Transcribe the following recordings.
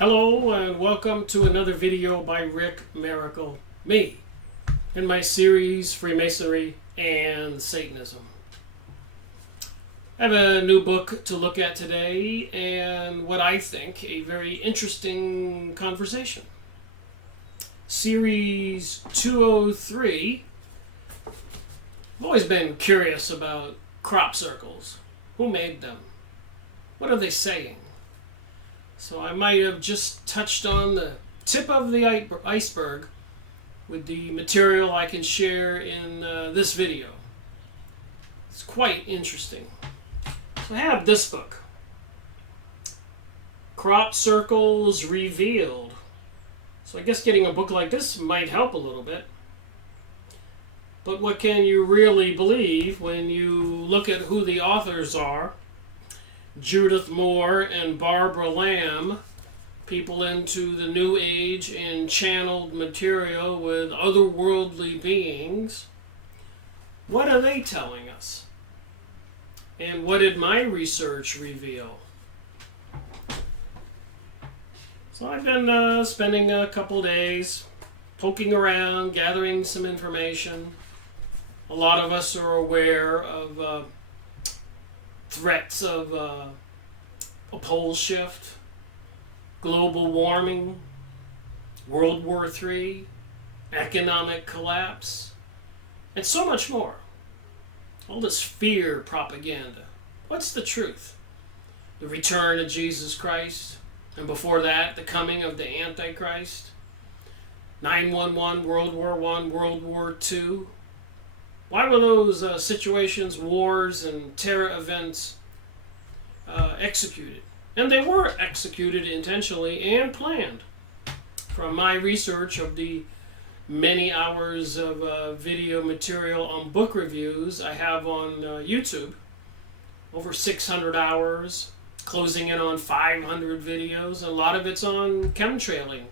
Hello and welcome to another video by Rick Miracle, me, in my series Freemasonry and Satanism. I have a new book to look at today and what I think a very interesting conversation. Series 203. I've always been curious about crop circles. Who made them? What are they saying? So I might have just touched on the tip of the iceberg with the material I can share in this video. It's quite interesting. So I have this book, Crop Circles Revealed. So I guess getting a book like this might help a little bit. But what can you really believe when you look at who the authors are? Judith Moore and Barbara Lamb, people into the New Age and channeled material with otherworldly beings. What are they telling us? And what did my research reveal? So I've been spending a couple days poking around, gathering some information. A lot of us are aware of threats of a pole shift, global warming, World War III, economic collapse, and so much more. All this fear propaganda. What's the truth? The return of Jesus Christ, and before that, the coming of the Antichrist, 9/11, World War I, World War II. Why were those situations, wars, and terror events executed? And they were executed intentionally and planned. From my research of the many hours of video material on book reviews I have on YouTube, over 600 hours, closing in on 500 videos. A lot of it's on chemtrailing,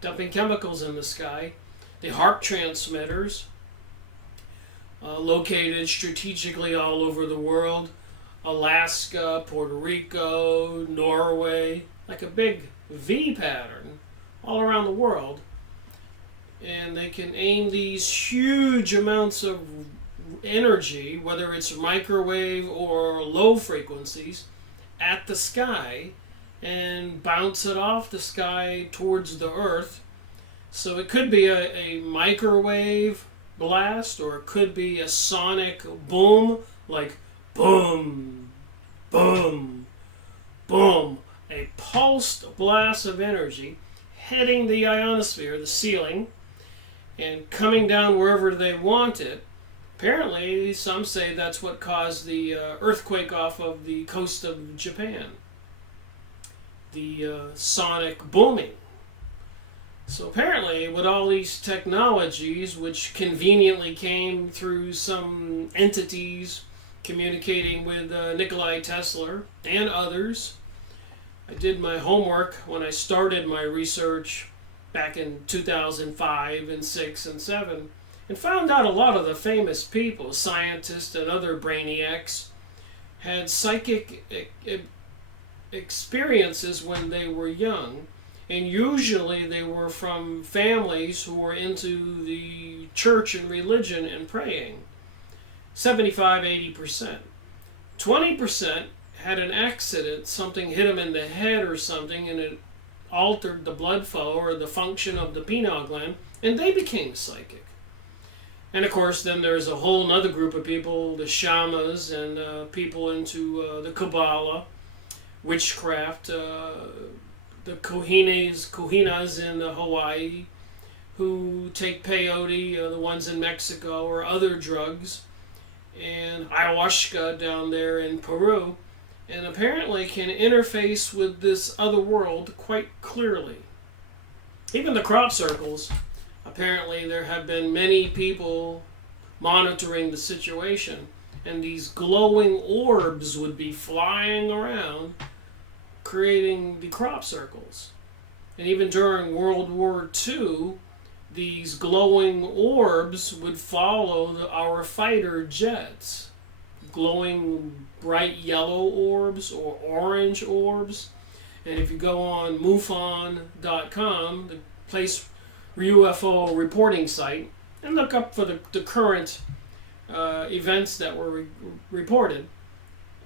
dumping chemicals in the sky, the HARP transmitters, located strategically all over the world, Alaska, Puerto Rico, Norway, like a big V pattern all around the world. And they can aim these huge amounts of energy, whether it's microwave or low frequencies, at the sky and bounce it off the sky towards the earth. So it could be a microwave blast, or it could be a sonic boom, like boom, boom, boom, a pulsed blast of energy hitting the ionosphere, the ceiling, and coming down wherever they want it. Apparently, some say that's what caused the earthquake off of the coast of Japan. The sonic booming. So apparently, with all these technologies, which conveniently came through some entities communicating with Nikola Tesla and others, I did my homework when I started my research back in 2005 and 6 and 7, and found out a lot of the famous people, scientists and other brainiacs, had psychic experiences when they were young. And usually they were from families who were into the church and religion and praying. 75-80%. 20% had an accident, something hit them in the head or something, and it altered the blood flow or the function of the pineal gland, and they became psychic. And of course, then there's a whole other group of people, the shamans and people into the Kabbalah, witchcraft, the Kohinas in Hawaii, who take peyote, the ones in Mexico, or other drugs, and ayahuasca down there in Peru, and apparently can interface with this other world quite clearly. Even the crop circles, apparently there have been many people monitoring the situation, and these glowing orbs would be flying around, creating the crop circles. And even during World War II, these glowing orbs would follow our fighter jets. Glowing bright yellow orbs or orange orbs. And if you go on MUFON.com, the place UFO reporting site, and look up for the current events that were reported,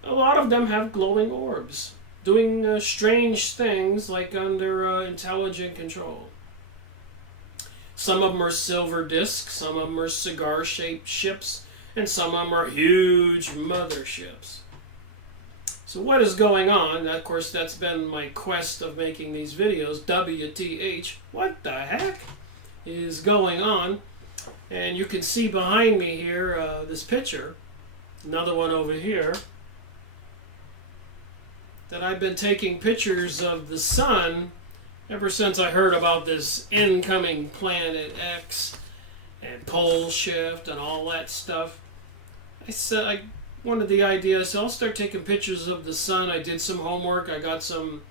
a lot of them have glowing orbs doing strange things like under intelligent control. Some of them are silver discs, some of them are cigar-shaped ships, and some of them are huge motherships. So what is going on? Of course, that's been my quest of making these videos. WTH, what the heck is going on? And you can see behind me here this picture, another one over here, that I've been taking pictures of the sun ever since I heard about this incoming Planet X and pole shift and all that stuff. I said I wanted the idea, so I'll start taking pictures of the sun. I did some homework. I got some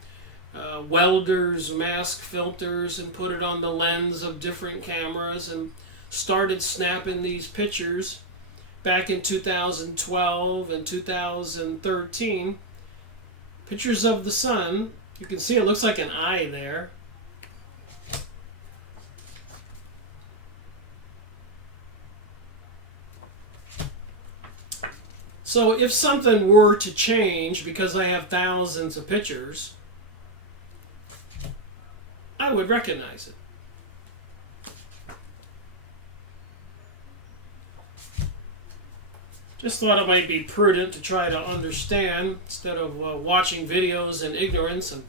welder's mask filters and put it on the lens of different cameras and started snapping these pictures back in 2012 and 2013. Pictures of the sun. You can see it looks like an eye there. So if something were to change, because I have thousands of pictures, I would recognize it. Just thought it might be prudent to try to understand instead of watching videos in ignorance and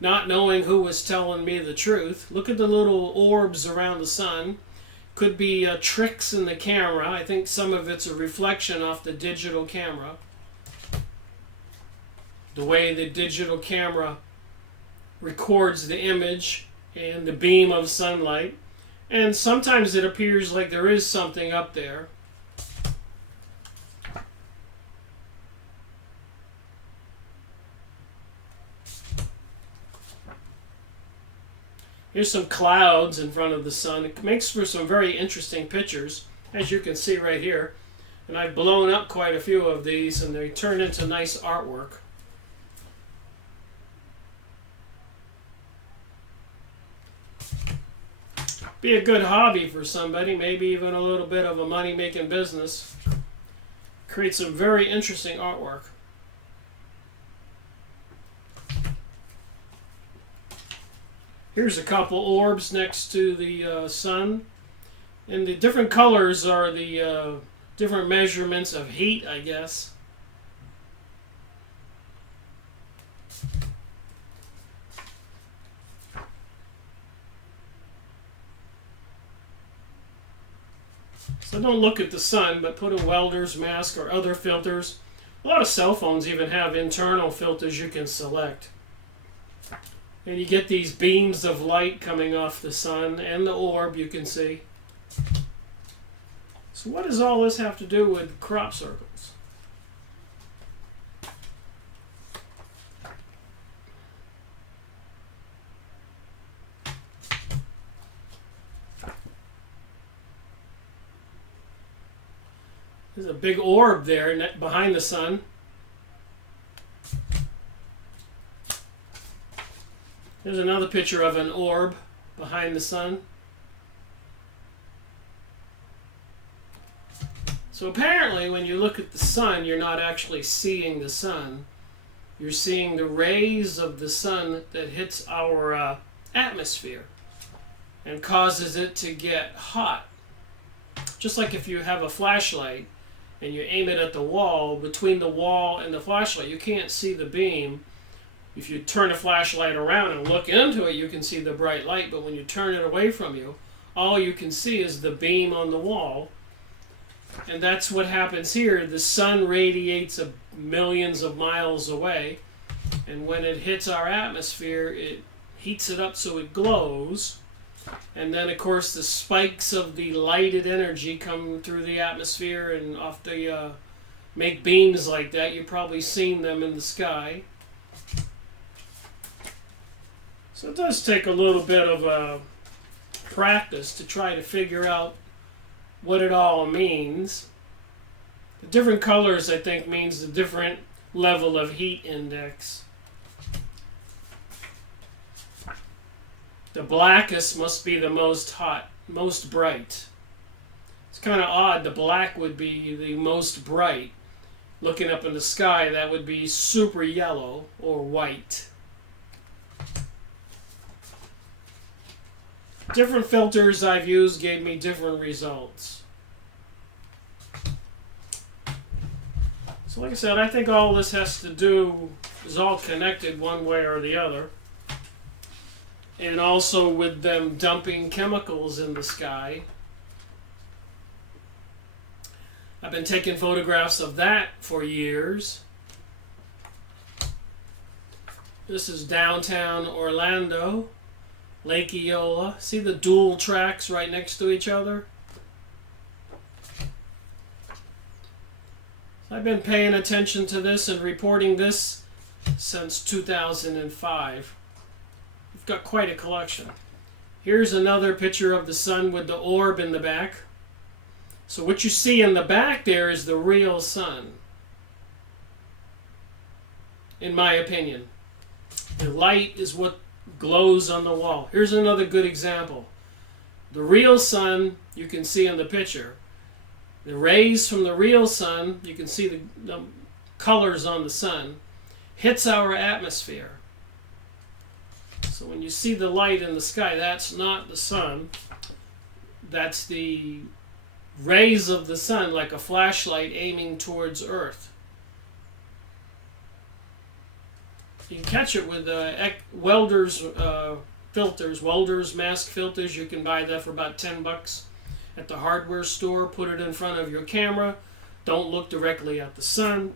not knowing who was telling me the truth. Look at the little orbs around the sun. Could be tricks in the camera. I think some of it's a reflection off the digital camera. The way the digital camera records the image and the beam of sunlight. And sometimes it appears like there is something up there. Here's some clouds in front of the sun. It makes for some very interesting pictures, as you can see right here. And I've blown up quite a few of these, and they turn into nice artwork. Be a good hobby for somebody, maybe even a little bit of a money-making business. Create some very interesting artwork. Here's a couple orbs next to the sun. And the different colors are the different measurements of heat, I guess. So don't look at the sun, but put a welder's mask or other filters. A lot of cell phones even have internal filters you can select. And you get these beams of light coming off the sun and the orb, you can see. So what does all this have to do with crop circles? There's a big orb there behind the sun. There's another picture of an orb behind the sun. So apparently when you look at the sun, you're not actually seeing the sun. You're seeing the rays of the sun that hits our atmosphere and causes it to get hot. Just like if you have a flashlight and you aim it at the wall, between the wall and the flashlight, you can't see the beam. If you turn a flashlight around and look into it, you can see the bright light, but when you turn it away from you, all you can see is the beam on the wall. And that's what happens here. The sun radiates millions of miles away, and when it hits our atmosphere, it heats it up so it glows. And then, of course, the spikes of the lighted energy come through the atmosphere and off the make beams like that. You've probably seen them in the sky. So it does take a little bit of practice to try to figure out what it all means. The different colors, I think, means a different level of heat index. The blackest must be the most hot, most bright. It's kind of odd. The black would be the most bright. Looking up in the sky, that would be super yellow or white. Different filters I've used gave me different results. So like I said, I think all this has to do, is all connected one way or the other. And also with them dumping chemicals in the sky. I've been taking photographs of that for years. This is downtown Orlando, Lake Eola. See the dual tracks right next to each other? I've been paying attention to this and reporting this since 2005. We've got quite a collection. Here's another picture of the sun with the orb in the back. So what you see in the back there is the real sun, in my opinion. The light is what glows on the wall. Here's another good example. The real sun you can see in the picture. The rays from the real sun, you can see the colors on the sun, hits our atmosphere. So when you see the light in the sky, that's not the sun. That's the rays of the sun, like a flashlight aiming towards Earth. You can catch it with welders' filters, welders' mask filters. You can buy that for about $10 at the hardware store. Put it in front of your camera. Don't look directly at the sun.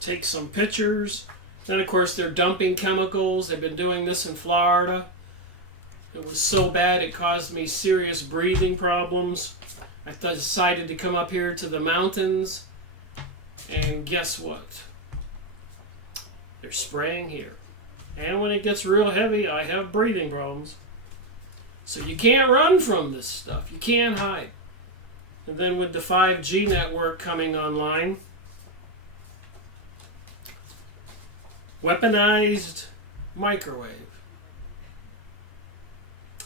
Take some pictures. Then, of course, they're dumping chemicals. They've been doing this in Florida. It was so bad it caused me serious breathing problems. I decided to come up here to the mountains, and guess what? They're spraying here. And when it gets real heavy, I have breathing problems. So you can't run from this stuff. You can't hide. And then with the 5G network coming online, weaponized microwave.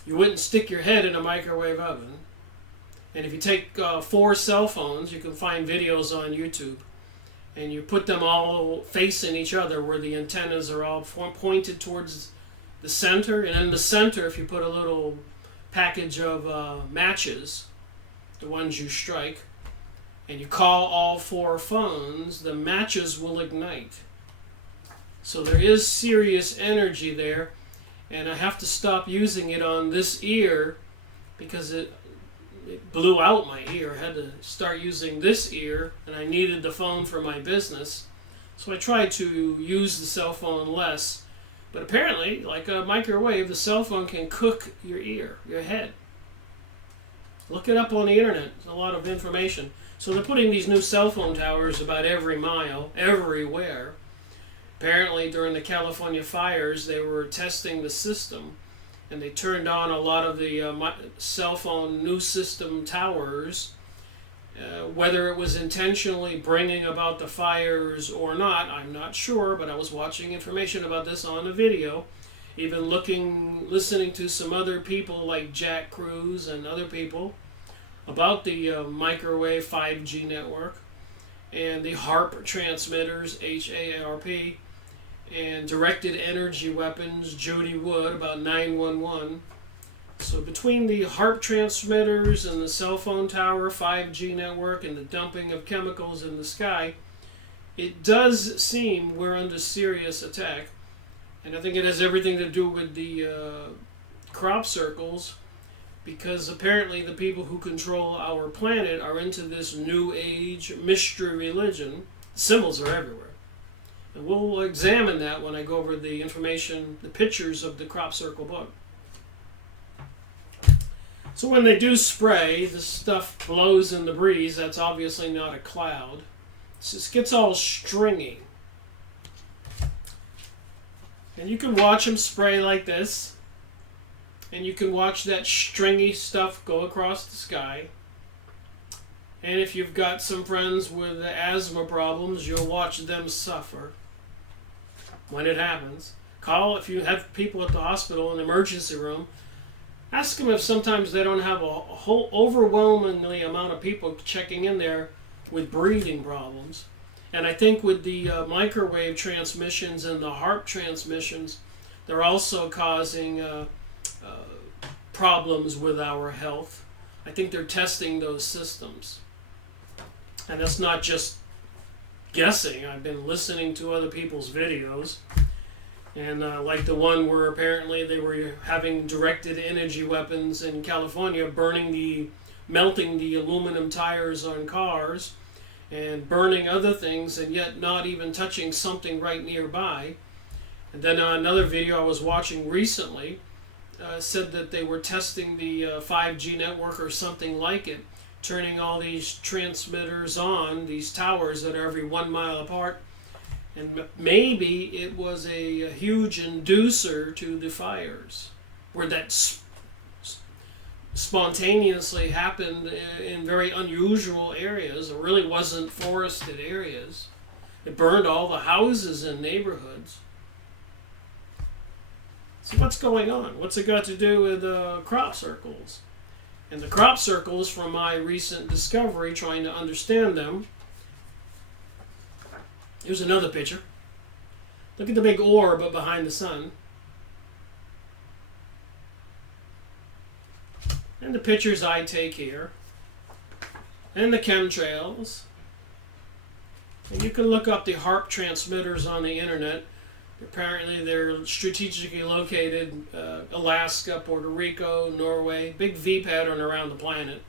You wouldn't stick your head in a microwave oven. And if you take 4 cell phones, you can find videos on YouTube, and you put them all facing each other where the antennas are all pointed towards the center. And in the center, if you put a little package of matches, the ones you strike, and you call all 4 phones, the matches will ignite. So there is serious energy there, and I have to stop using it on this ear because it blew out my ear. I had to start using this ear, and I needed the phone for my business. So I tried to use the cell phone less. But apparently, like a microwave, the cell phone can cook your ear, your head. Look it up on the internet. There's a lot of information. So they're putting these new cell phone towers about every mile, everywhere. Apparently, during the California fires, they were testing the system, and they turned on a lot of the cell phone new system towers. Whether it was intentionally bringing about the fires or not, I'm not sure, but I was watching information about this on a video, even listening to some other people like Jack Cruz and other people about the microwave 5G network and the HARP transmitters, HARP, and directed energy weapons, Judy Wood, about 911. So between the HARP transmitters and the cell phone tower, 5G network, and the dumping of chemicals in the sky, it does seem we're under serious attack. And I think it has everything to do with the crop circles, because apparently the people who control our planet are into this new age mystery religion. The symbols are everywhere. And we'll examine that when I go over the information, the pictures of the crop circle book. So when they do spray, this stuff blows in the breeze. That's obviously not a cloud. It just gets all stringy. And you can watch them spray like this. And you can watch that stringy stuff go across the sky. And if you've got some friends with asthma problems, you'll watch them suffer when it happens. Call if you have people at the hospital in the emergency room. Ask them if sometimes they don't have a whole overwhelmingly amount of people checking in there with breathing problems. And I think with the microwave transmissions and the HARP transmissions, they're also causing problems with our health. I think they're testing those systems. And that's not just guessing. I've been listening to other people's videos. And like the one where apparently they were having directed energy weapons in California, melting the aluminum tires on cars and burning other things, and yet not even touching something right nearby. And then another video I was watching recently said that they were testing the 5G network or something like it, turning all these transmitters on, these towers that are every 1 mile apart, and maybe it was a huge inducer to the fires, where that spontaneously happened in very unusual areas. It really wasn't forested areas. It burned all the houses in neighborhoods. So what's going on? What's it got to do with crop circles? And the crop circles, from my recent discovery, trying to understand them. Here's another picture. Look at the big orb behind the sun. And the pictures I take here. And the chemtrails. And you can look up the HARP transmitters on the internet. Apparently they're strategically located Alaska, Puerto Rico, Norway. Big V pattern around the planet.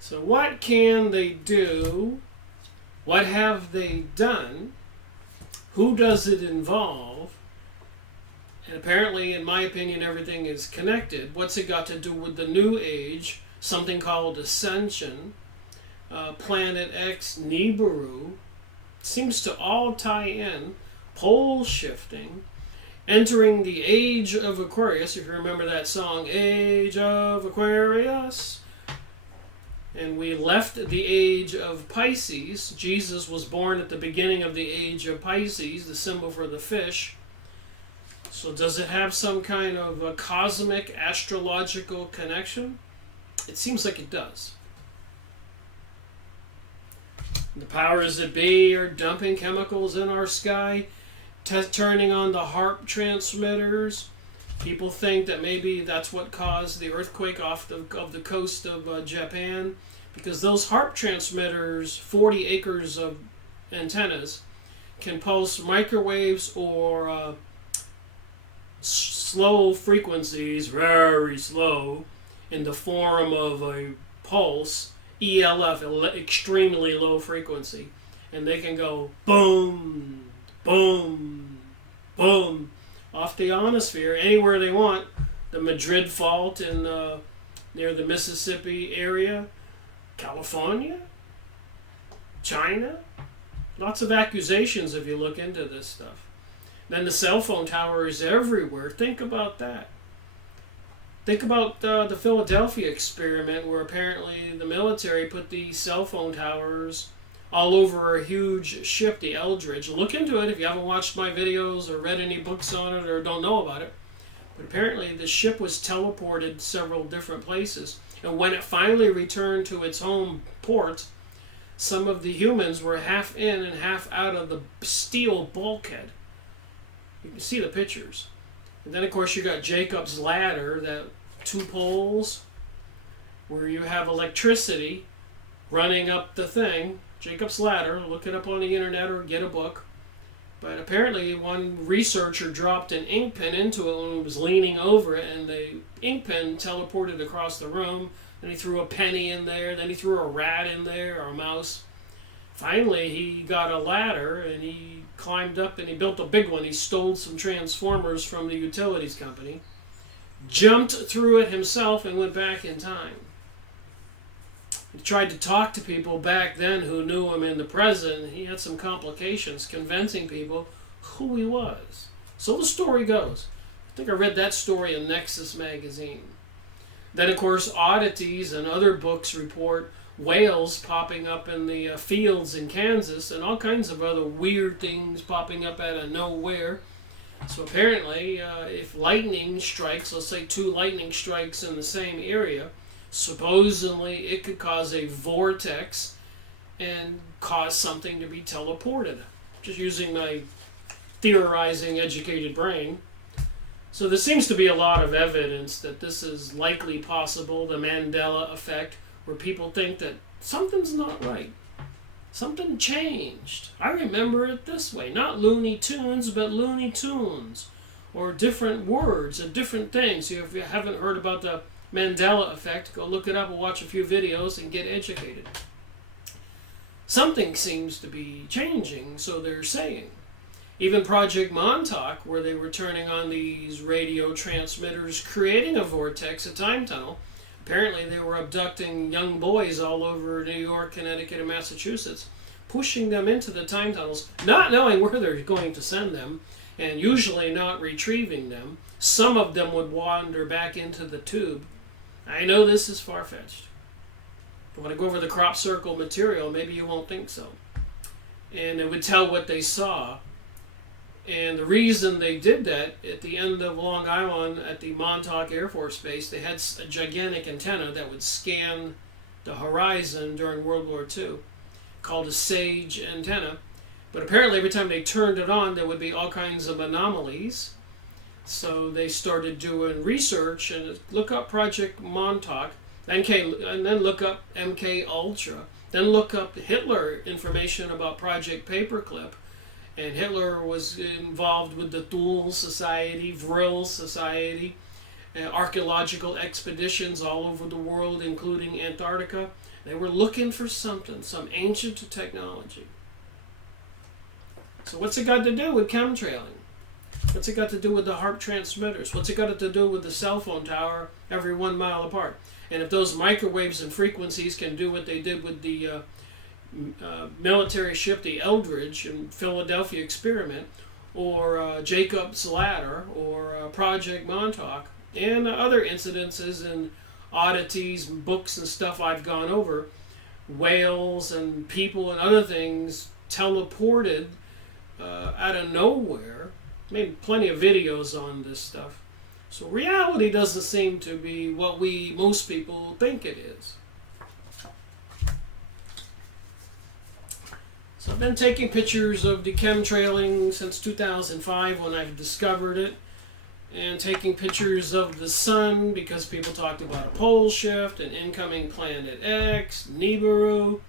So what can they do? What have they done? Who does it involve? And apparently, in my opinion, everything is connected. What's it got to do with the New Age? Something called Ascension. Planet X, Nibiru. Seems to all tie in. Pole shifting. Entering the Age of Aquarius. If you remember that song, Age of Aquarius. And we left the age of Pisces. Jesus was born at the beginning of the age of Pisces, the symbol for the fish. So does it have some kind of a cosmic astrological connection? It seems like it does. The powers that be are dumping chemicals in our sky, turning on the HARP transmitters. People think that maybe that's what caused the earthquake off of the coast of Japan, because those HARP transmitters, 40 acres of antennas, can pulse microwaves or slow frequencies, very slow, in the form of a pulse, ELF, extremely low frequency. And they can go boom, boom, boom, off the ionosphere, anywhere they want. The Madrid Fault in near the Mississippi area, California, China. Lots of accusations if you look into this stuff. Then the cell phone towers everywhere. Think about that. Think about the Philadelphia experiment, where apparently the military put the cell phone towers all over a huge ship, the Eldridge. Look into it if you haven't watched my videos or read any books on it or don't know about it. But apparently the ship was teleported several different places. And when it finally returned to its home port, some of the humans were half in and half out of the steel bulkhead. You can see the pictures. And then, of course, you got Jacob's ladder, that 2 poles, where you have electricity running up the thing. Jacob's ladder, look it up on the internet or get a book. But apparently one researcher dropped an ink pen into it when he was leaning over it, and the ink pen teleported across the room. Then he threw a penny in there, then he threw a rat in there, or a mouse. Finally, he got a ladder, and he climbed up, and he built a big one. He stole some transformers from the utilities company, jumped through it himself, and went back in time. He tried to talk to people back then who knew him in the present. He had some complications convincing people who he was. So the story goes. I think I read that story in Nexus magazine. Then, of course, Oddities and other books report whales popping up in the fields in Kansas, and all kinds of other weird things popping up out of nowhere. So apparently, if lightning strikes, let's say 2 lightning strikes in the same area, supposedly it could cause a vortex and cause something to be teleported. Just using my theorizing, educated brain. So there seems to be a lot of evidence that this is likely possible, the Mandela effect, where people think that something's not right. Something changed. I remember it this way. Not Looney Tunes, but Looney Tunes. Or different words and different things. So if you haven't heard about the Mandela effect, go look it up and watch a few videos and get educated. Something seems to be changing, so they're saying. Even Project Montauk, where they were turning on these radio transmitters, creating a vortex, a time tunnel. Apparently they were abducting young boys all over New York, Connecticut, and Massachusetts, pushing them into the time tunnels, not knowing where they're going to send them, and usually not retrieving them. Some of them would wander back into the tube. I know this is far-fetched. If you want to go over the crop circle material, maybe you won't think so. And it would tell what they saw. And the reason they did that, at the end of Long Island at the Montauk Air Force Base, they had a gigantic antenna that would scan the horizon during World War II, called a SAGE antenna. But apparently every time they turned it on, there would be all kinds of anomalies. So they started doing research and look up Project Montauk, and then look up MK Ultra, then look up Hitler information about Project Paperclip. And Hitler was involved with the Thule Society, Vril Society, archaeological expeditions all over the world, including Antarctica. They were looking for something, some ancient technology. So what's it got to do with chemtrailing? What's it got to do with the HARP transmitters? What's it got to do with the cell phone tower every 1 mile apart? And if those microwaves and frequencies can do what they did with the military ship, the Eldridge, and Philadelphia experiment, or Jacob's Ladder, or Project Montauk, and other incidences and oddities and books and stuff I've gone over, whales and people and other things teleported out of nowhere. Made plenty of videos on this stuff. So reality doesn't seem to be what most people think it is. So I've been taking pictures of the chemtrailing since 2005 when I discovered it, and taking pictures of the sun because people talked about a pole shift, an incoming planet X, Nibiru.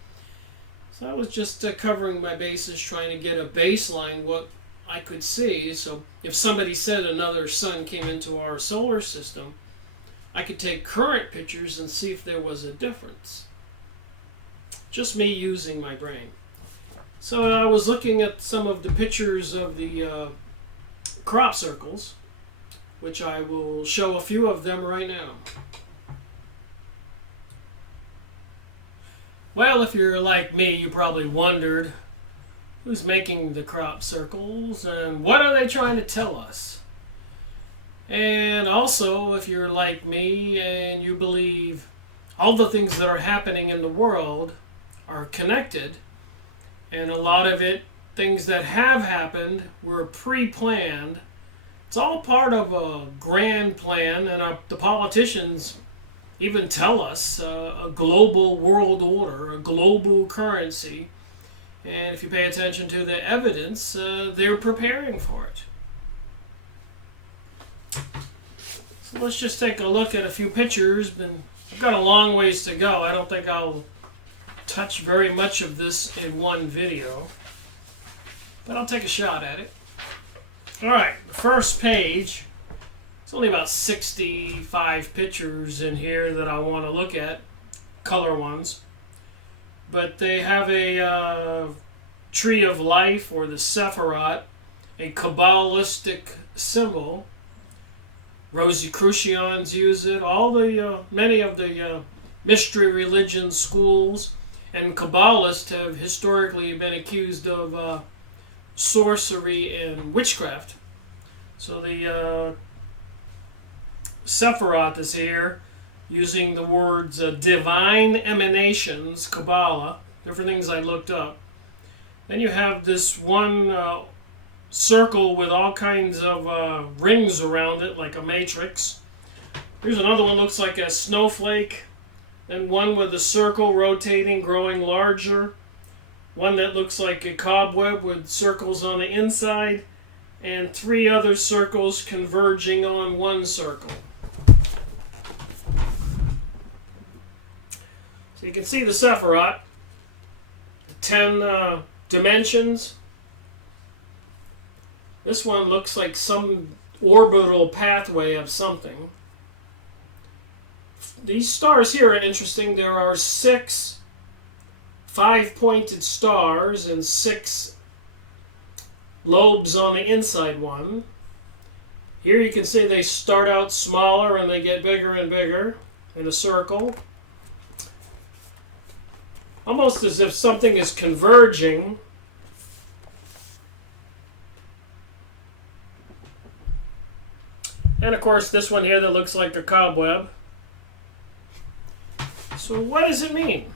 So I was just covering my bases, trying to get a baseline what I could see. So if somebody said another sun came into our solar system, I could take current pictures and see if there was a difference. Just me using my brain. So I was looking at some of the pictures of the crop circles, which I will show a few of them right now. Well, if you're like me, you probably wondered who's making the crop circles and what are they trying to tell us? And also, if you're like me and you believe all the things that are happening in the world are connected, and a lot of it, things that have happened, were pre-planned. It's all part of a grand plan, and the politicians even tell us a global world order, a global currency. And if you pay attention to the evidence, they're preparing for it. So let's just take a look at a few pictures. I've got a long ways to go. I don't think I'll touch very much of this in one video, but I'll take a shot at it. Alright, the first page, it's only about 65 pictures in here that I want to look at, color ones, but they have a tree of life, or the Sephiroth, a Kabbalistic symbol. Rosicrucians use it, many of the mystery religion schools and Kabbalists have historically been accused of sorcery and witchcraft. So the Sephiroth is here. using the words divine emanations, Kabbalah, different things I looked up. Then you have this one circle with all kinds of rings around it, like a matrix. Here's another one, looks like a snowflake. And one with a circle rotating, growing larger. One that looks like a cobweb with circles on the inside. And 3 other circles converging on one circle. So you can see the Sephiroth, the 10 dimensions. This one looks like some orbital pathway of something. These stars here are interesting. There are 6 5-pointed stars and 6 lobes on the inside one. Here you can see they start out smaller and they get bigger and bigger in a circle. Almost as if something is converging. And of course this one here that looks like a cobweb. So what does it mean?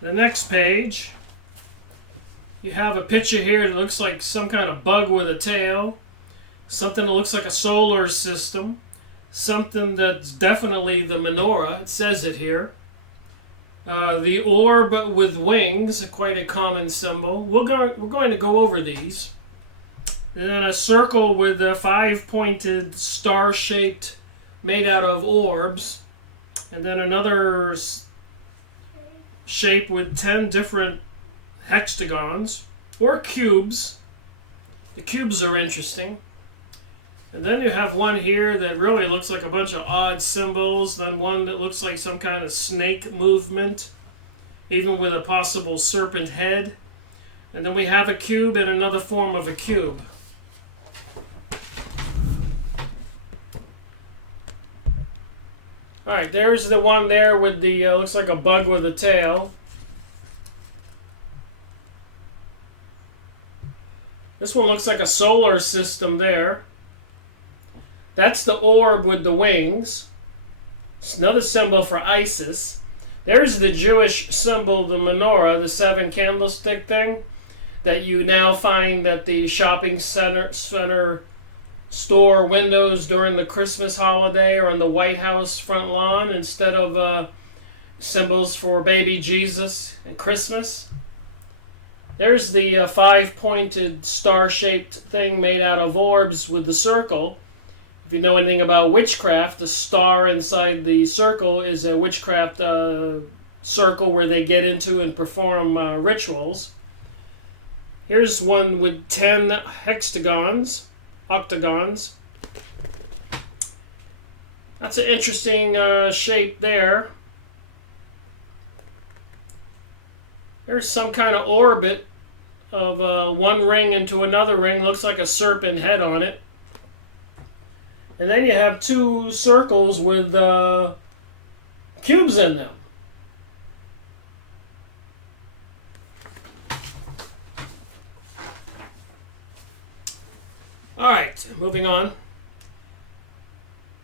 The next page, you have a picture here that looks like some kind of bug with a tail, something that looks like a solar system, something that's definitely the menorah, it says it here. The orb with wings, quite a common symbol. We're going to go over these. And then a circle with a 5-pointed star-shaped, made out of orbs. And then another shape with 10 different hexagons or cubes. The cubes are interesting. And then you have one here that really looks like a bunch of odd symbols. Then one that looks like some kind of snake movement, even with a possible serpent head. And then we have a cube and another form of a cube. Alright, there's the one there with the, looks like a bug with a tail. This one looks like a solar system there. That's the orb with the wings. It's another symbol for Isis. There's the Jewish symbol, the menorah, the 7 candlestick thing that you now find at the shopping center store windows during the Christmas holiday or on the White House front lawn instead of symbols for baby Jesus and Christmas. There's the 5-pointed star-shaped thing made out of orbs with the circle. If you know anything about witchcraft, the star inside the circle is a witchcraft circle where they get into and perform rituals. Here's one with 10 octagons. That's an interesting shape there. There's some kind of orbit of one ring into another ring. Looks like a serpent head on it. And then you have 2 circles with cubes in them. Alright, moving on.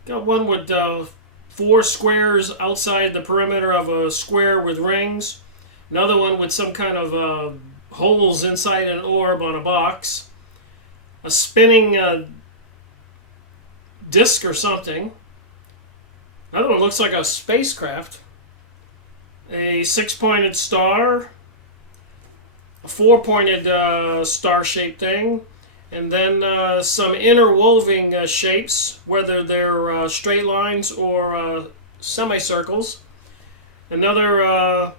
Got one with 4 squares outside the perimeter of a square with rings. Another one with some kind of holes inside an orb on a box. A spinning disc or something. Another one looks like a spacecraft. A 6-pointed star. A 4-pointed star-shaped thing. And then some interwoven shapes, whether they're straight lines or semicircles. Another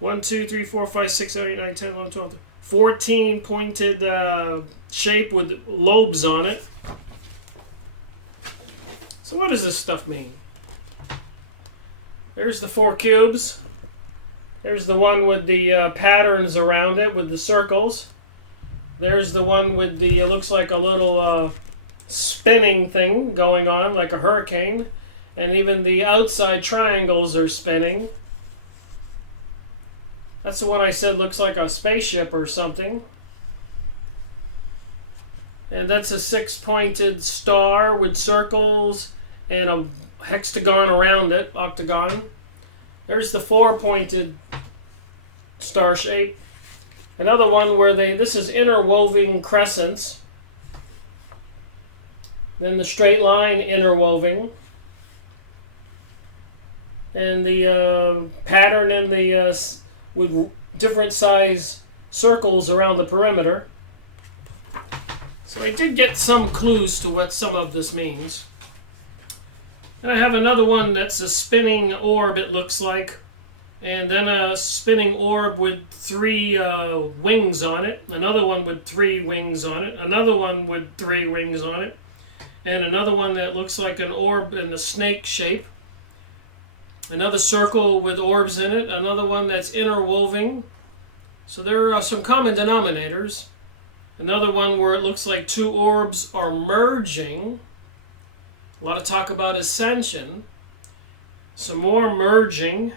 1, 2, 3, 4, 5, 6, 7, 8, 9, 10, 11, 12, 14 pointed shape with lobes on it. So what does this stuff mean? There's the 4 cubes. There's the one with the patterns around it with the circles. There's the one with the, it looks like a little spinning thing going on, like a hurricane. And even the outside triangles are spinning. That's the one I said looks like a spaceship or something. And that's a 6-pointed star with circles and a hexagon around it, octagon. There's the 4-pointed star shape. Another one where this is interwoven crescents. Then the straight line interwoven. And the pattern in the with different size circles around the perimeter. So I did get some clues to what some of this means. And I have another one that's a spinning orb, it looks like. And then a spinning orb with 3 wings on it. Another one with 3 wings on it. Another one with 3 wings on it. And another one that looks like an orb in a snake shape. Another circle with orbs in it. Another one that's interwoven. So there are some common denominators. Another one where it looks like 2 orbs are merging. A lot of talk about ascension. Some more merging.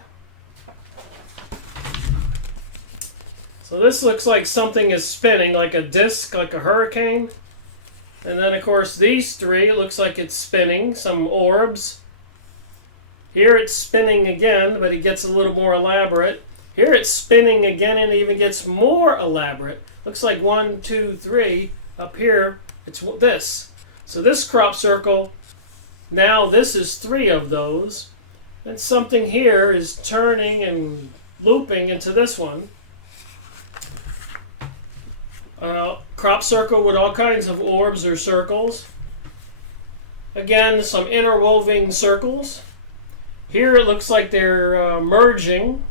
So this looks like something is spinning, like a disc, like a hurricane. And then, of course, these 3, it looks like it's spinning, some orbs. Here it's spinning again, but it gets a little more elaborate. Here it's spinning again and it even gets more elaborate. Looks like 1, 2, 3. Up here, it's this. So this crop circle, now this is 3 of those. And something here is turning and looping into this one. Crop circle with all kinds of orbs or circles. Again, some interwoven circles. Here it looks like they're merging.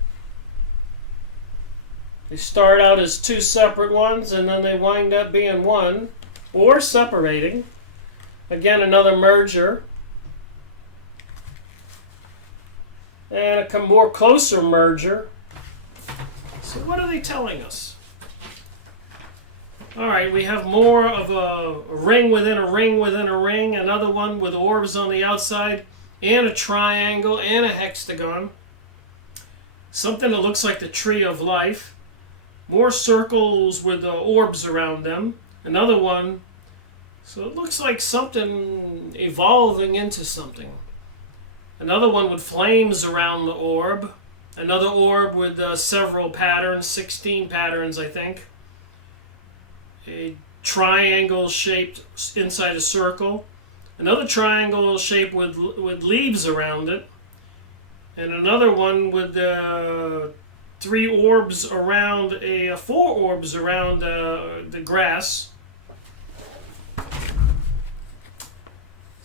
They start out as 2 separate ones and then they wind up being one or separating. Again, another merger. And a more closer merger. So what are they telling us? All right, we have more of a ring within a ring within a ring. Another one with orbs on the outside and a triangle and a hexagon. Something that looks like the tree of life. More circles with orbs around them. Another one. So it looks like something evolving into something. Another one with flames around the orb. Another orb with several patterns, 16 patterns, I think. A triangle shaped inside a circle. Another triangle shaped with leaves around it. And another one with 3 orbs around 4 orbs around the grass.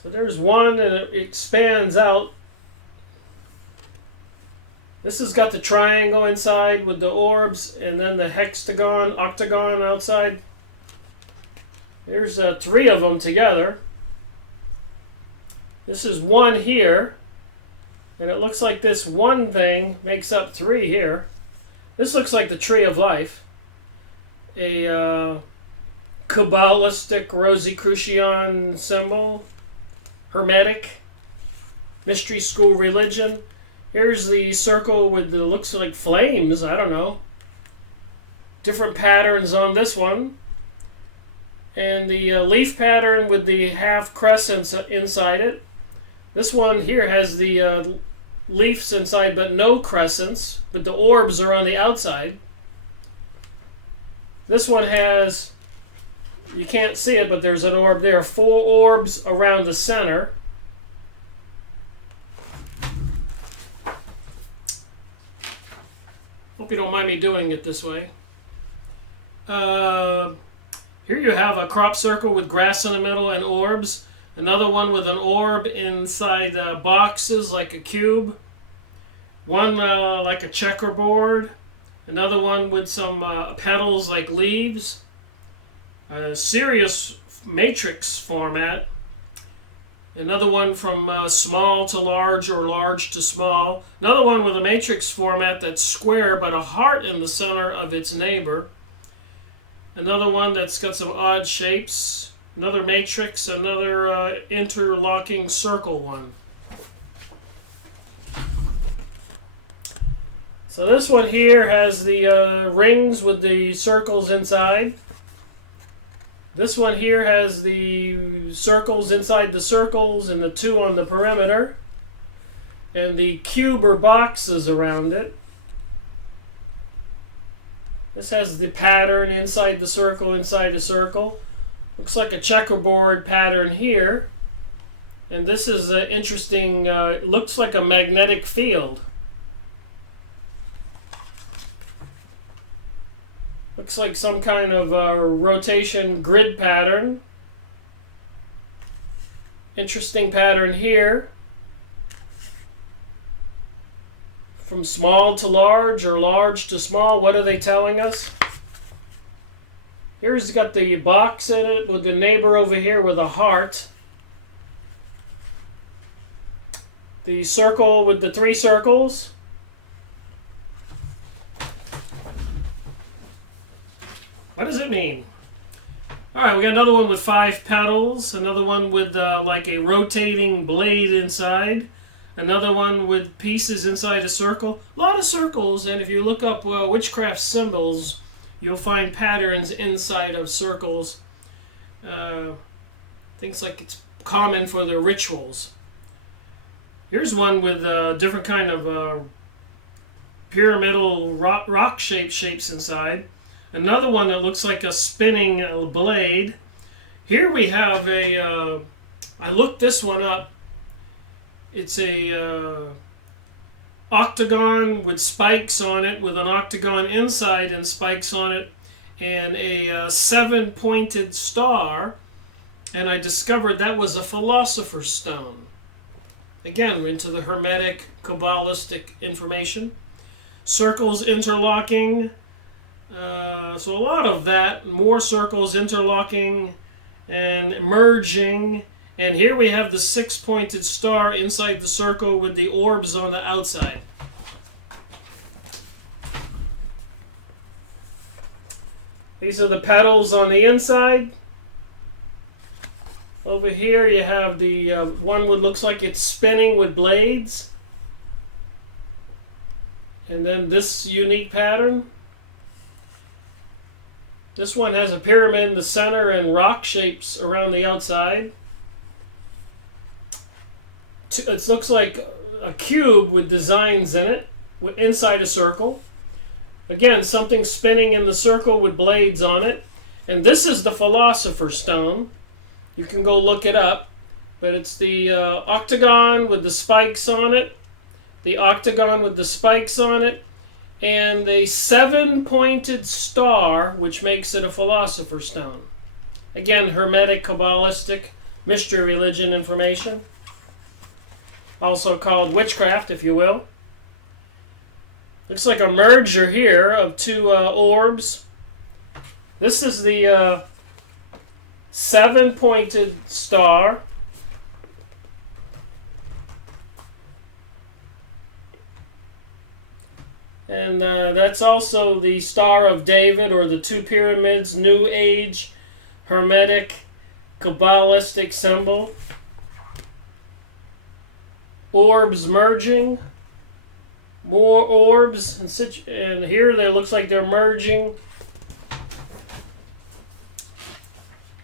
So there's one and it expands out. This has got the triangle inside with the orbs and then the hexagon, octagon outside. There's 3 of them together. This is 1 here. And it looks like this one thing makes up 3 here. This looks like the tree of life. A Kabbalistic Rosicrucian symbol. Hermetic. Mystery school religion. Here's the circle with the looks like flames. I don't know. Different patterns on this one. And the leaf pattern with the half crescents inside it. This one here has the leaves inside but no crescents, but the orbs are on the outside. This one has, you can't see it, but there's an orb there. 4 orbs around the center. Hope you don't mind me doing it this way. Here you have a crop circle with grass in the middle and orbs. Another one with an orb inside boxes like a cube. One like a checkerboard. Another one with some petals like leaves. A serious matrix format. Another one from small to large or large to small. Another one with a matrix format that's square but a heart in the center of its neighbor. Another one that's got some odd shapes. Another matrix, another interlocking circle one. So this one here has the rings with the circles inside. This one here has the circles inside the circles and the 2 on the perimeter. and the cube or boxes around it. This has the pattern inside the circle, inside the circle. Looks like a checkerboard pattern here. And this is interesting, looks like a magnetic field. Looks like some kind of rotation grid pattern. Interesting pattern here. From small to large or large to small, what are they telling us? Here's got the box in it with the neighbor over here with a heart. The circle with the 3 circles. What does it mean? Alright, we got another one with 5 petals. Another one with like a rotating blade inside. Another one with pieces inside a circle. A lot of circles, and if you look up witchcraft symbols, you'll find patterns inside of circles. Things like it's common for the rituals. Here's one with different kind of pyramidal rock shapes inside. Another one that looks like a spinning blade. Here we have a, I looked this one up. It's a octagon with spikes on it, with an octagon inside and spikes on it, and a 7-pointed star. And I discovered that was a philosopher's stone. Again, we're into the Hermetic, Kabbalistic information. Circles interlocking. So a lot of that. More circles interlocking and merging. And here we have the 6-pointed star inside the circle with the orbs on the outside. These are the petals on the inside. Over here you have the one that looks like it's spinning with blades. And then this unique pattern. This one has a pyramid in the center and rock shapes around the outside. It looks like a cube with designs in it, inside a circle. Again, something spinning in the circle with blades on it. And this is the Philosopher's Stone. You can go look it up. But it's the octagon with the spikes on it. The octagon with the spikes on it. And a 7-pointed star, which makes it a Philosopher's Stone. Again, Hermetic, Kabbalistic, mystery religion information. Also called witchcraft, if you will. Looks like a merger here of 2 orbs. This is the 7-pointed star. And that's also the Star of David, or the 2 pyramids, New Age, Hermetic, Kabbalistic symbol. Orbs merging. More orbs. And here they looks like they're merging.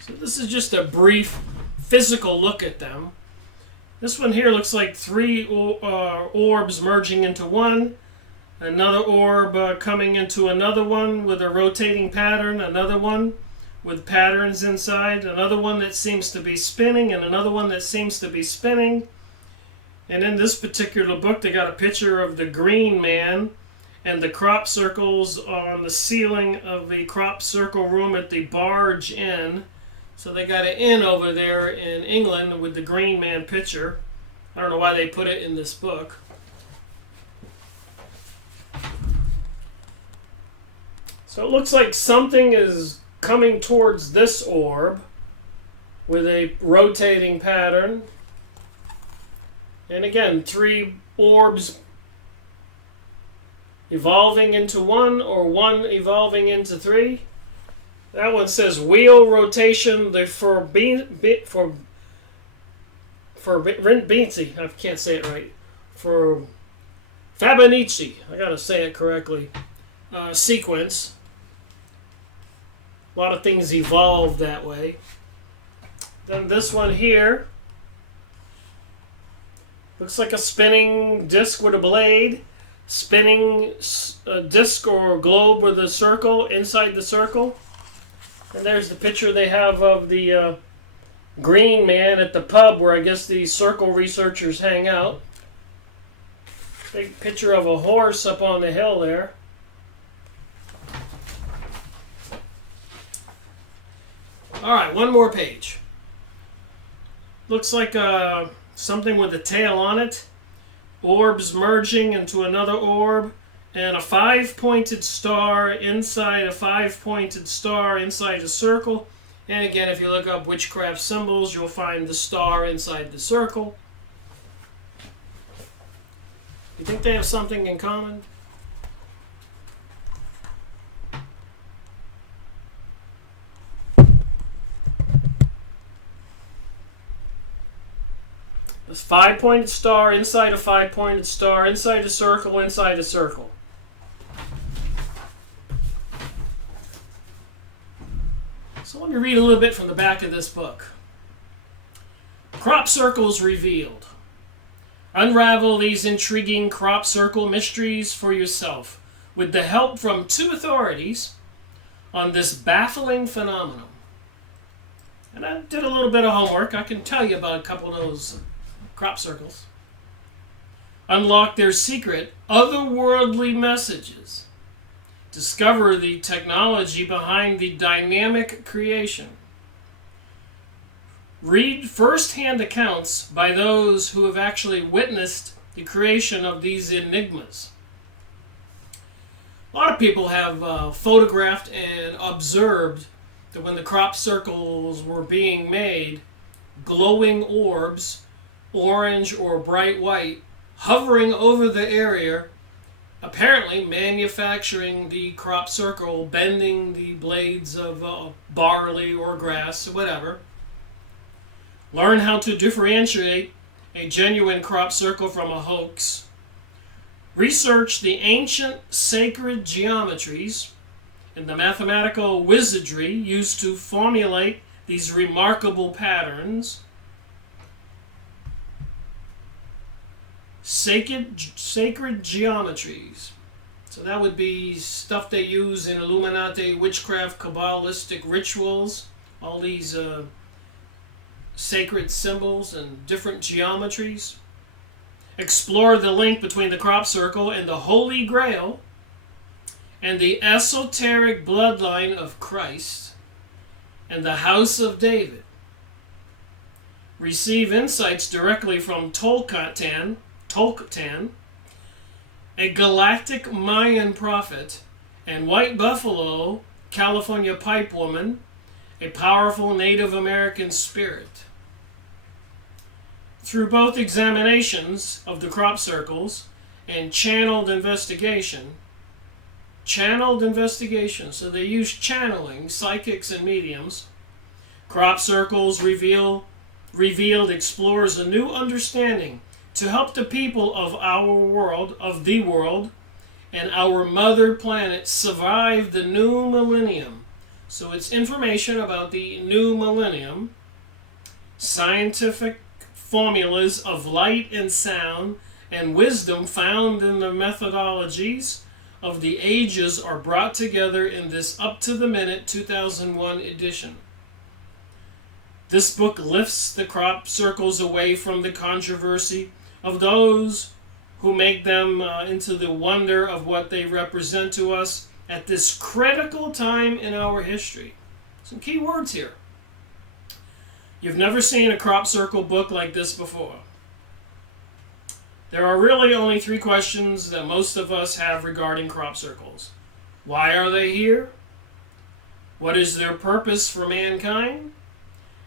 So this is just a brief physical look at them. This one here looks like 3 orbs merging into one. Another orb coming into another one with a rotating pattern. Another one with patterns inside. Another one that seems to be spinning, and another one that seems to be spinning. And in this particular book, they got a picture of the green man and the crop circles on the ceiling of the crop circle room at the Barge Inn. So they got an inn over there in England with the green man picture. I don't know why they put it in this book. So it looks like something is coming towards this orb with a rotating pattern. And again, 3 orbs evolving into one, or one evolving into 3. That one says wheel rotation, the Fabinici, I can't say it right, for Fabinici, I gotta say it correctly, sequence. A lot of things evolve that way. Then this one here Looks like a spinning disc with a blade. Spinning disc or globe with a circle inside the circle. And there's the picture they have of the green man at the pub where I guess the circle researchers hang out. Big picture of a horse up on the hill there. Alright, one more page. Looks like something with a tail on it. Orbs merging into another orb. And a 5-pointed star inside a 5-pointed star inside a circle. And again, if you look up witchcraft symbols, you'll find the star inside the circle. You think they have something in common? This 5-pointed star inside a 5-pointed star inside a circle inside a circle. So let me read a little bit from the back of this book. Crop circles revealed. Unravel these intriguing crop circle mysteries for yourself with the help from 2 authorities on this baffling phenomenon. And I did a little bit of homework. I can tell you about a couple of those crop circles. Unlock their secret, otherworldly messages. Discover the technology behind the dynamic creation. Read first-hand accounts by those who have actually witnessed the creation of these enigmas. A lot of people have photographed and observed that when the crop circles were being made, glowing orbs, orange or bright white, hovering over the area, apparently manufacturing the crop circle, bending the blades of barley or grass or whatever. Learn how to differentiate a genuine crop circle from a hoax. Research the ancient sacred geometries and the mathematical wizardry used to formulate these remarkable patterns. Sacred geometries. So that would be stuff they use in Illuminati, witchcraft, Kabbalistic rituals, all these sacred symbols and different geometries. Explore the link between the crop circle and the Holy Grail and the esoteric bloodline of Christ and the House of David. Receive insights directly from Tolkien, a galactic Mayan prophet, and White Buffalo, California Pipe Woman, a powerful Native American spirit. Through both examinations of the crop circles and channeled investigation, so they use channeling, psychics and mediums, crop circles revealed explores a new understanding to help the people of our world, of the world, and our mother planet survive the new millennium. So it's information about the new millennium, scientific formulas of light and sound, and wisdom found in the methodologies of the ages are brought together in this up-to-the-minute 2001 edition. This book lifts the crop circles away from the controversy of those who make them into the wonder of what they represent to us at this critical time in our history. Some key words here. You've never seen a crop circle book like this before. There are really only 3 questions that most of us have regarding crop circles. Why are they here? What is their purpose for mankind?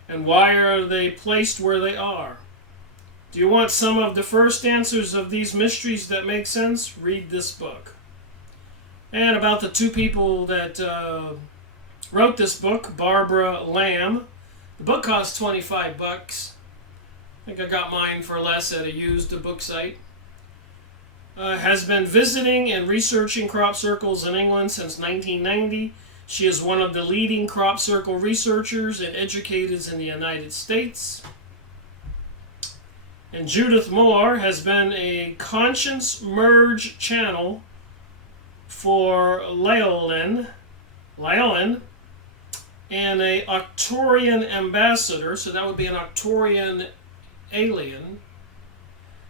And why are they placed where they are? Do you want some of the first answers of these mysteries that make sense? Read this book. And about the 2 people that wrote this book, Barbara Lamb. The book costs $25. I think I got mine for less at a used book site. Has been visiting and researching crop circles in England since 1990. She is one of the leading crop circle researchers and educators in the United States. And Judith Moore has been a conscience merge channel for Leolin, and a Arcturian ambassador, so that would be an Arcturian alien,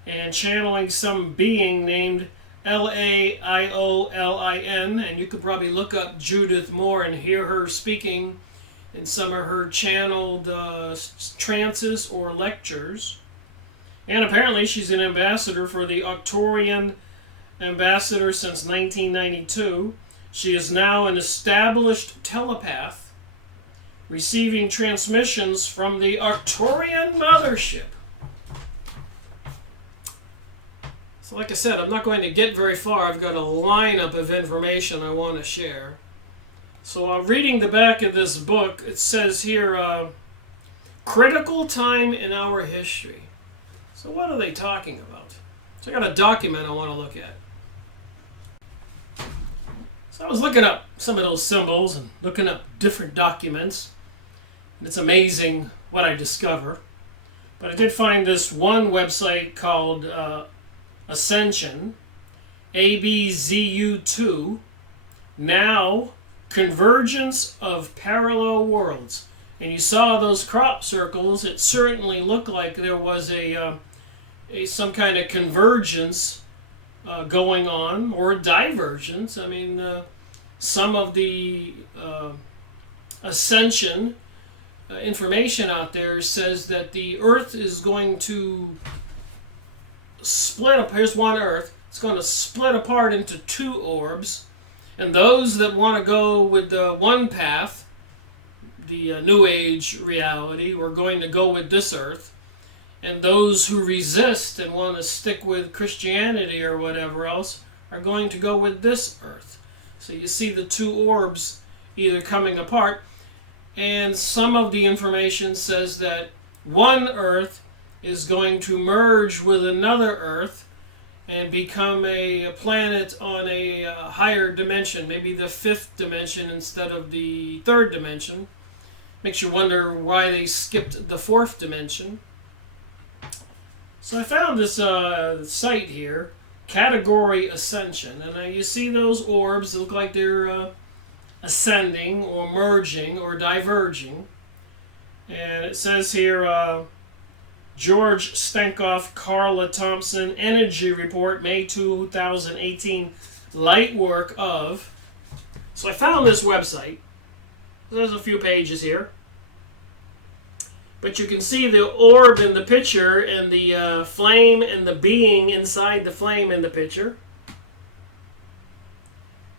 and channeling some being named Laiolin, and you could probably look up Judith Moore and hear her speaking in some of her channeled trances or lectures. And apparently she's an ambassador for the Arcturian ambassador since 1992. She is now an established telepath, receiving transmissions from the Arcturian mothership. So like I said, I'm not going to get very far. I've got a lineup of information I want to share. So reading the back of this book, it says here, critical time in our history. So what are they talking about? So I got a document I want to look at. So I was looking up some of those symbols and looking up different documents. And it's amazing what I discover. But I did find this one website called Ascension, ABZU2, now Convergence of Parallel Worlds. And you saw those crop circles. It certainly looked like there was some kind of convergence going on, or divergence. I mean, some of the ascension information out there says that the Earth is going to split up. Here's one Earth. It's going to split apart into two orbs. And those that want to go with the one path, the New Age reality, are going to go with this Earth. And those who resist and want to stick with Christianity or whatever else are going to go with this Earth. So you see the two orbs either coming apart. And some of the information says that one Earth is going to merge with another Earth and become a planet on a higher dimension, maybe the fifth dimension instead of the third dimension. Makes you wonder why they skipped the fourth dimension. So I found this site here, Category Ascension, and you see those orbs that look like they're ascending or merging or diverging. And it says here, George Stankoff, Carla Thompson, Energy Report, May 2018, light work of. So I found this website. There's a few pages here. But you can see the orb in the picture and the flame and the being inside the flame in the picture.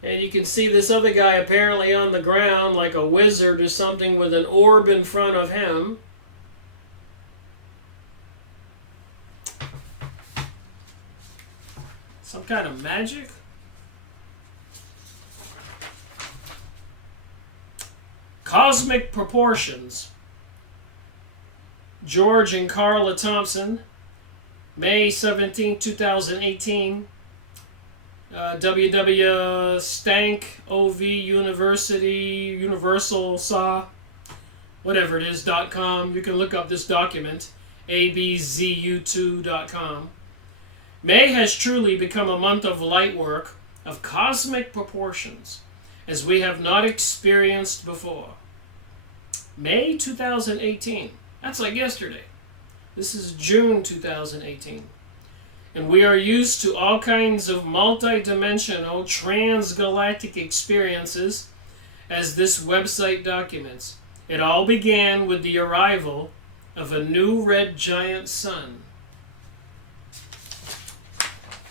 And you can see this other guy apparently on the ground like a wizard or something with an orb in front of him. Some kind of magic? Cosmic Proportions. George and Carla Thompson, May 17, 2018. W.W. Stank, OV University, Universal Saw, whatever it is, .com. You can look up this document, abzu2.com. May has truly become a month of light work of cosmic proportions, as we have not experienced before. May 2018. That's like yesterday. This is June 2018. And we are used to all kinds of multi-dimensional transgalactic experiences, as this website documents. It all began with the arrival of a new red giant sun.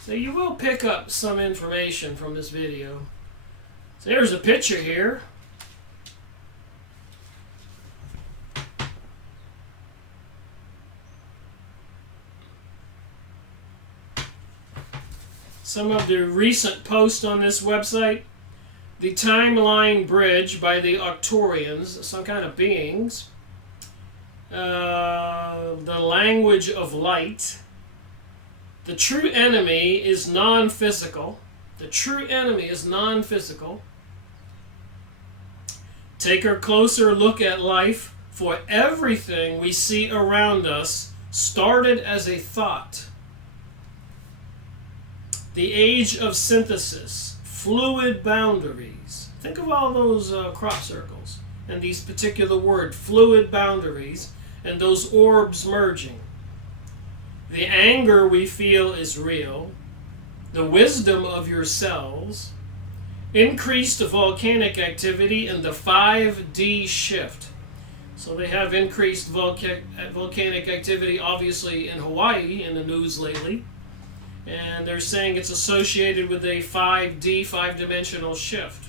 So you will pick up some information from this video. So there's a picture here. Some of the recent posts on this website. The Timeline Bridge by the Arcturians, some kind of beings. The Language of Light. The true enemy is non-physical. The true enemy is non-physical. Take a closer look at life, for everything we see around us started as a thought. The age of synthesis, fluid boundaries. Think of all those crop circles and these particular words, fluid boundaries, and those orbs merging. The anger we feel is real. The wisdom of your cells. Increased volcanic activity in the 5D shift. So they have increased volcanic activity, obviously, in Hawaii in the news lately. And they're saying it's associated with a 5D, five-dimensional shift.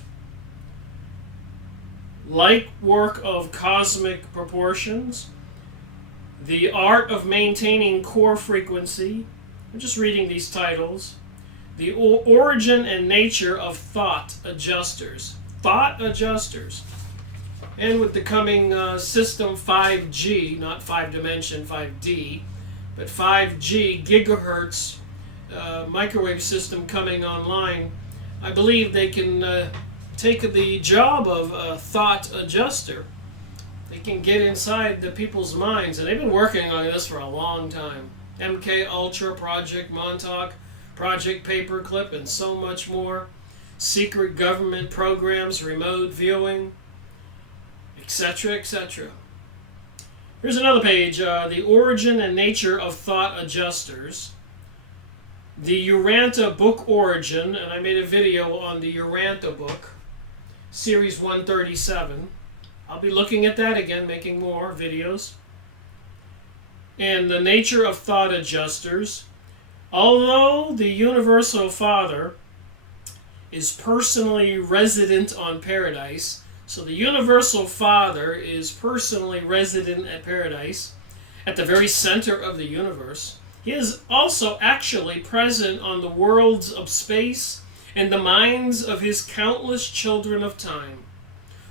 Light work of cosmic proportions. The art of maintaining core frequency. I'm just reading these titles. The origin and nature of thought adjusters. Thought adjusters. And with the coming system 5G, not 5-dimension, 5D, but 5G gigahertz microwave system coming online, I believe they can take the job of a thought adjuster. They can get inside the people's minds, and they've been working on this for a long time. MK Ultra, Project Montauk, Project Paperclip, and so much more. Secret government programs, remote viewing, etc., etc. Here's another page, the origin and nature of thought adjusters. The Uranta book origin, and I made a video on the Uranta book, series 137. I'll be looking at that again, making more videos. And the nature of thought adjusters. Although the Universal Father is personally resident on Paradise, so the Universal Father is personally resident at Paradise, at the very center of the universe, he is also actually present on the worlds of space and the minds of his countless children of time,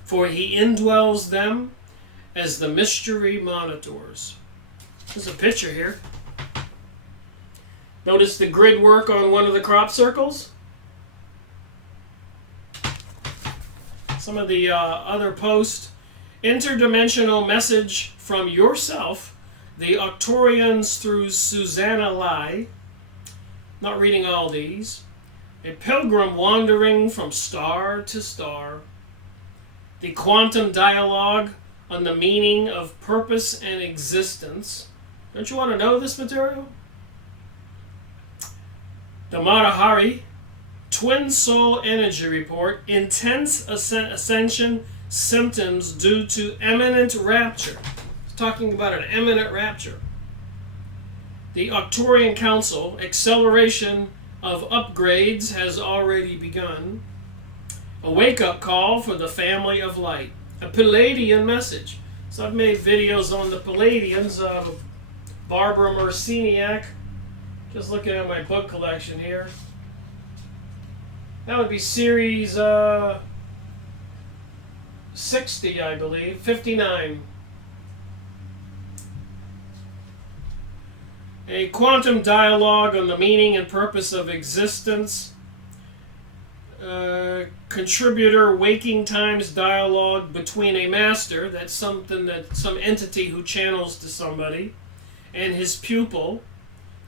for he indwells them as the mystery monitors. There's a picture here. Notice the grid work on one of the crop circles? Some of the other posts. Interdimensional message from yourself. The Octorians through Susanna Lai. Not reading all these. A pilgrim wandering from star to star. The quantum dialogue on the meaning of purpose and existence. Don't you want to know this material? The Matahari Twin Soul Energy Report, intense ascension symptoms due to imminent rapture. It's talking about an imminent rapture. The Octorian Council, acceleration of upgrades has already begun. A wake-up call for the family of light. A Palladian message. So I've made videos on the Palladians. Barbara Marciniak. Just looking at my book collection here. That would be series 60, I believe. 59. A quantum dialogue on the meaning and purpose of existence. Contributor waking times dialogue between a master, that's something that some entity who channels to somebody, and his pupil,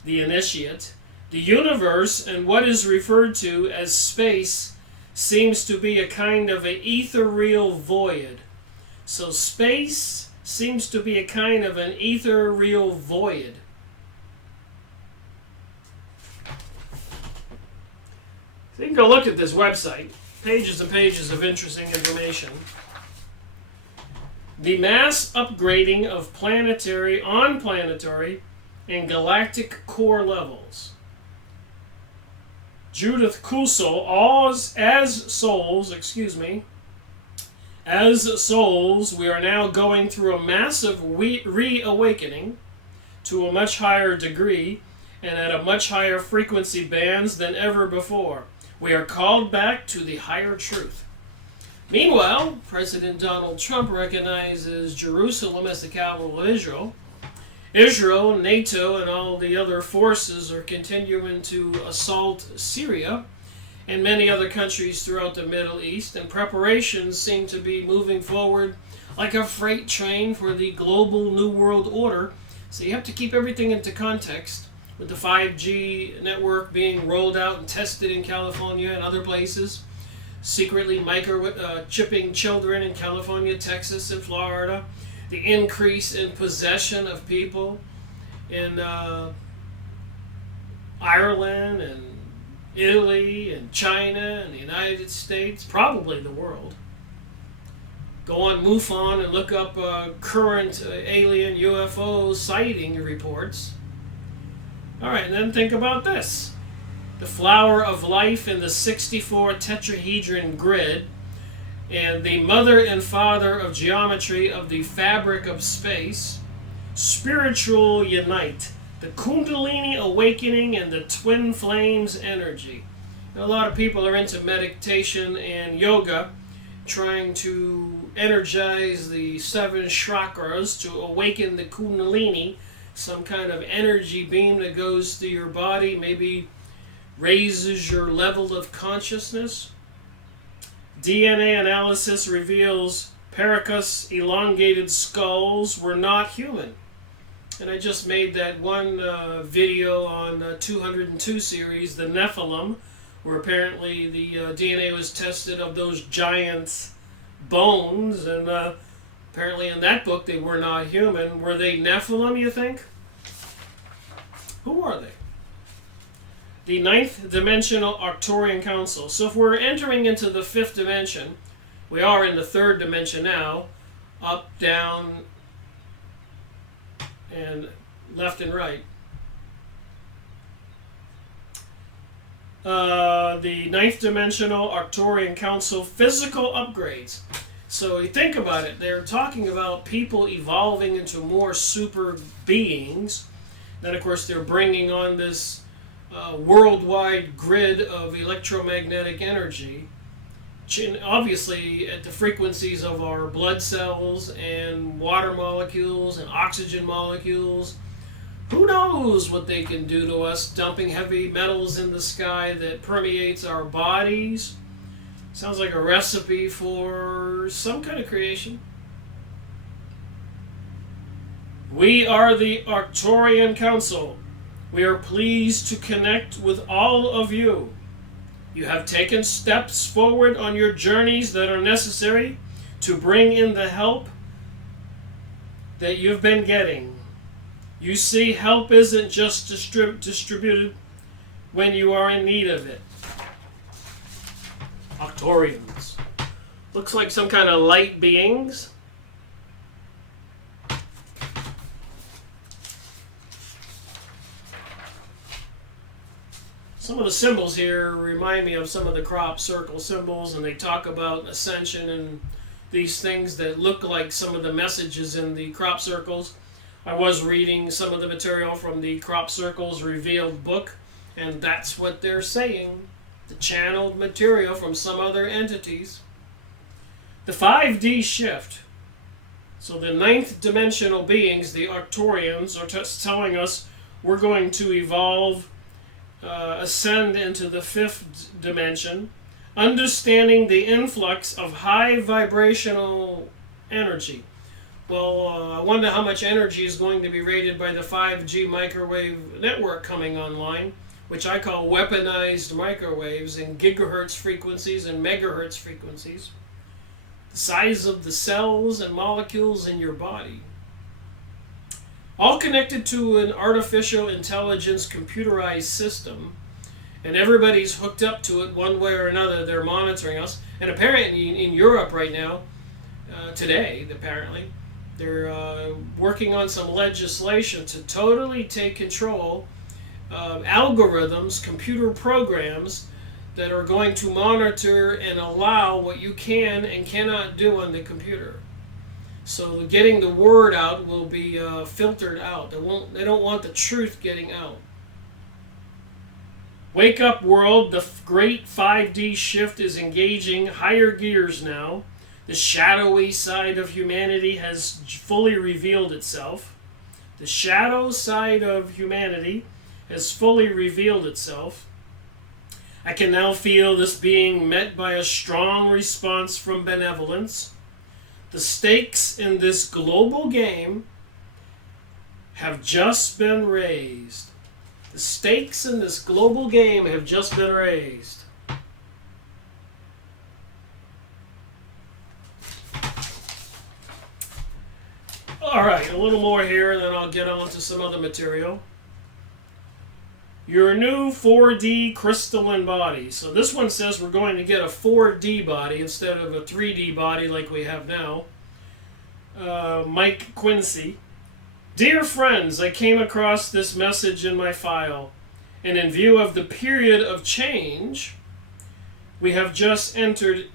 the initiate. The universe and what is referred to as space seems to be a kind of an ethereal void. So space seems to be a kind of an ethereal void. So you can go look at this website. Pages and pages of interesting information. The mass upgrading of planetary, on-planetary, and galactic core levels. Judith Kusel, as souls, we are now going through a massive reawakening to a much higher degree and at a much higher frequency bands than ever before. We are called back to the higher truth. Meanwhile, President Donald Trump recognizes Jerusalem as the capital of Israel. Israel, NATO, and all the other forces are continuing to assault Syria and many other countries throughout the Middle East, and preparations seem to be moving forward like a freight train for the global New World Order So you have to keep everything into context. With the 5G network being rolled out and tested in California and other places, secretly microchipping children in California, Texas, and Florida, the increase in possession of people in Ireland and Italy and China and the United States, probably the world. Go on MUFON and look up current alien UFO sighting reports. All right, and then think about this. The flower of life in the 64 tetrahedron grid and the mother and father of geometry of the fabric of space, spiritual unite, the Kundalini awakening and the twin flames energy. A lot of people are into meditation and yoga, trying to energize the 7 chakras to awaken the Kundalini, some kind of energy beam that goes through your body, maybe raises your level of consciousness. DNA analysis reveals Paracus elongated skulls were not human. And I just made that one video on 202 series, the Nephilim, where apparently the DNA was tested of those giant bones, and apparently in that book they were not human. Were they Nephilim, you think? Who are they? The 9th dimensional Arcturian Council. So if we're entering into the 5th dimension, we are in the 3rd dimension now, up, down, and left and right. The 9th dimensional Arcturian Council physical upgrades. So you think about it, they're talking about people evolving into more super beings. Then of course they're bringing on this worldwide grid of electromagnetic energy, obviously at the frequencies of our blood cells and water molecules and oxygen molecules. Who knows what they can do to us, dumping heavy metals in the sky that permeates our bodies. Sounds like a recipe for some kind of creation. We are the Arcturian Council. We are pleased to connect with all of you. You have taken steps forward on your journeys that are necessary to bring in the help that you've been getting. You see, help isn't just distributed when you are in need of it. Arcturians. Looks like some kind of light beings. Some of the symbols here remind me of some of the crop circle symbols, and they talk about ascension and these things that look like some of the messages in the crop circles. I was reading some of the material from the Crop Circles Revealed book, and that's what they're saying. The channeled material from some other entities. The 5D shift. So the 9th dimensional beings, the Arcturians, are telling us we're going to evolve, ascend into the 5th dimension, understanding the influx of high vibrational energy. Well, I wonder how much energy is going to be rated by the 5G microwave network coming online, which I call weaponized microwaves in gigahertz frequencies and megahertz frequencies. The size of the cells and molecules in your body. All connected to an artificial intelligence computerized system, and everybody's hooked up to it one way or another. They're monitoring us. And apparently in Europe right now, today apparently, they're working on some legislation to totally take control of algorithms, computer programs that are going to monitor and allow what you can and cannot do on the computer. So getting the word out will be filtered out. They don't want the truth getting out. Wake up, world. The great 5D shift is engaging higher gears now. The shadowy side of humanity has fully revealed itself. The shadow side of humanity has fully revealed itself. I can now feel this being met by a strong response from benevolence. The stakes in this global game have just been raised. The stakes in this global game have just been raised. Alright, a little more here and then I'll get on to some other material. Your new 4D crystalline body. So this one says we're going to get a 4D body instead of a 3D body like we have now. Mike Quincy. Dear friends, I came across this message in my file, and in view of the period of change we have just entered,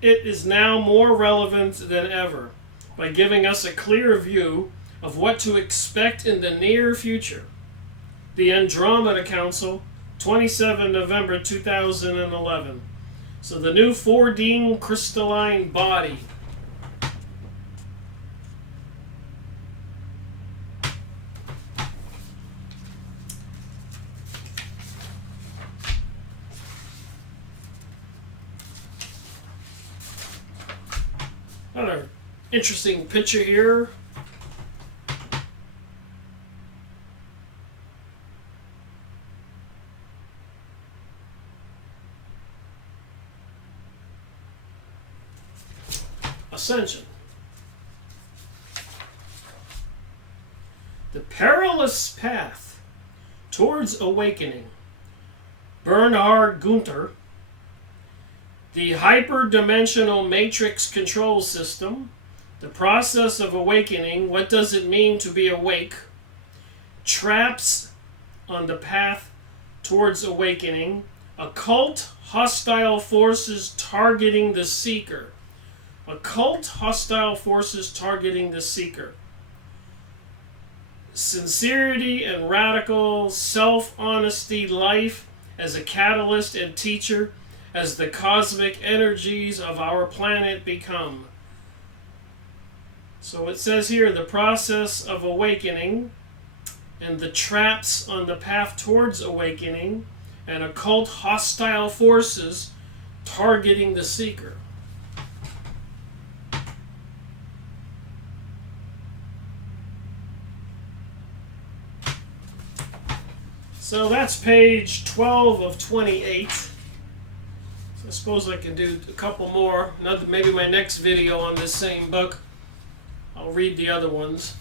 it is now more relevant than ever by giving us a clear view of what to expect in the near future. The Andromeda Council, 27 November 2011. So the new 4D crystalline body. Another interesting picture here. Ascension. The perilous path towards awakening. Bernhard Gunther. The hyperdimensional matrix control system. The process of awakening. What does it mean to be awake? Traps on the path towards awakening. Occult hostile forces targeting the seeker. Occult hostile forces targeting the seeker. Sincerity and radical self-honesty life as a catalyst and teacher as the cosmic energies of our planet become. So it says here, the process of awakening and the traps on the path towards awakening and occult hostile forces targeting the seeker. So that's page 12 of 28. So I suppose I can do a couple more. Maybe my next video on this same book, I'll read the other ones.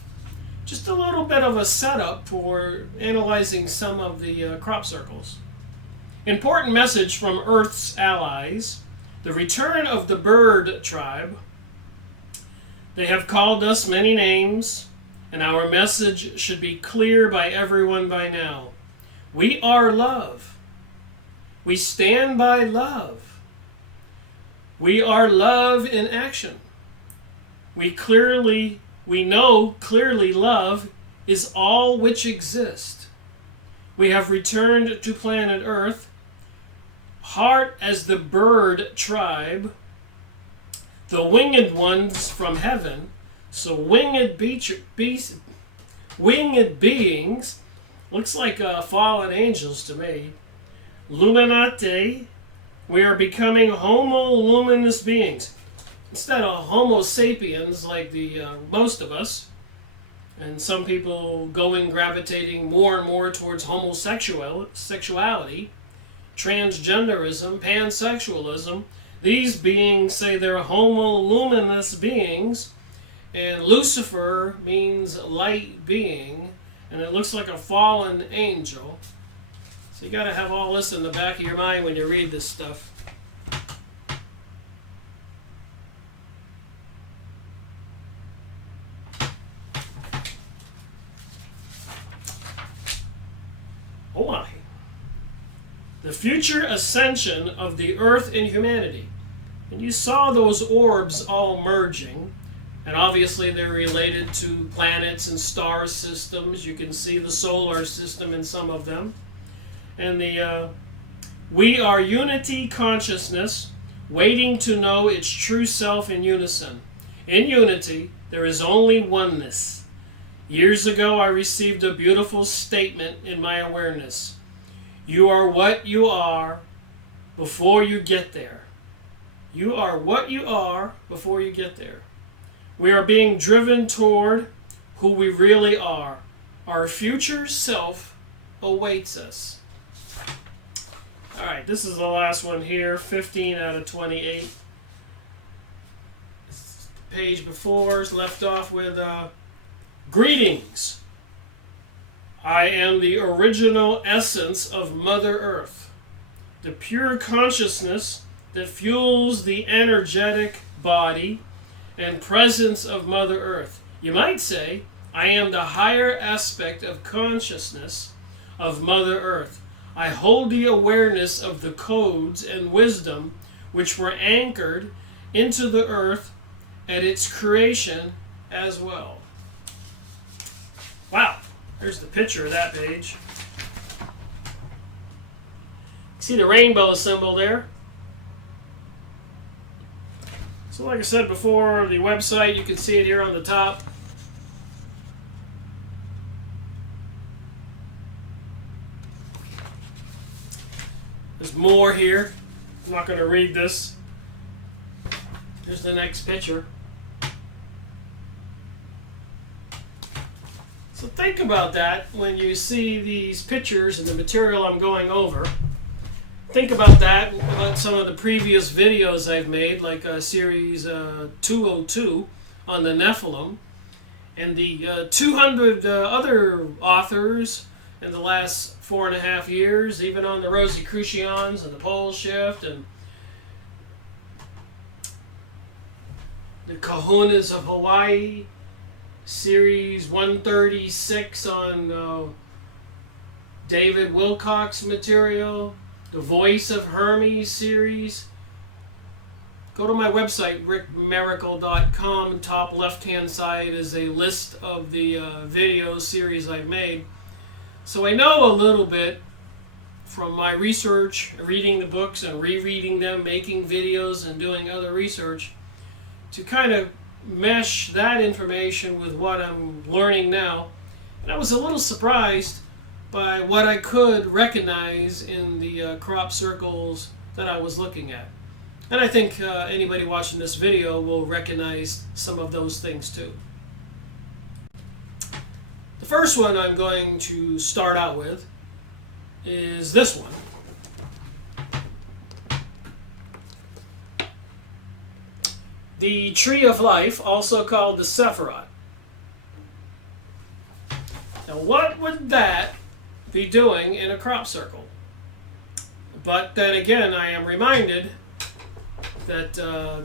Just a little bit of a setup for analyzing some of the crop circles. Important message from Earth's allies. The return of the bird tribe. They have called us many names, and our message should be clear by everyone by now. We are love. We stand by love. We are love in action. We know clearly love is all which exists. We have returned to planet Earth, heart as the bird tribe, the winged ones from heaven. So winged beings, looks like fallen angels to me. Luminate, we are becoming homo luminous beings. Instead of homo sapiens like the most of us, and some people gravitating more and more towards homosexuality, transgenderism, pansexualism, these beings say they're homo luminous beings, and Lucifer means light being, and it looks like a fallen angel. So you got to have all this in the back of your mind when you read this stuff. Oh my. The future ascension of the earth and humanity. And you saw those orbs all merging. And obviously they're related to planets and star systems. You can see the solar system in some of them. And we are unity consciousness, waiting to know its true self in unison. In unity, there is only oneness. Years ago, I received a beautiful statement in my awareness. You are what you are before you get there. You are what you are before you get there. We are being driven toward who we really are. Our future self awaits us. All right, this is the last one here, 15 out of 28. The page before is left off with greetings. I am the original essence of Mother Earth, the pure consciousness that fuels the energetic body and presence of Mother Earth. You might say, I am the higher aspect of consciousness of Mother Earth. I hold the awareness of the codes and wisdom which were anchored into the earth at its creation as well. Wow, there's the picture of that page. See the rainbow symbol there? So like I said before, the website, you can see it here on the top. There's more here. I'm not going to read this. Here's the next picture. So think about that when you see these pictures and the material I'm going over. Think about that, about some of the previous videos I've made, like series 202 on the Nephilim, and the 200 other authors in the last 4.5 years, even on the Rosicrucians and the pole shift and the Kahunas of Hawaii, series 136 on David Wilcock's material, the Voice of Hermes series. Go to my website, rickmiracle.com. Top left-hand side is a list of the video series I've made. So I know a little bit from my research, reading the books and rereading them, making videos and doing other research, to kind of mesh that information with what I'm learning now. And I was a little surprised by what I could recognize in the crop circles that I was looking at. And I think anybody watching this video will recognize some of those things too. The first one I'm going to start out with is this one. The Tree of Life, also called the Sephiroth. Now what would that be doing in a crop circle? But then again, I am reminded that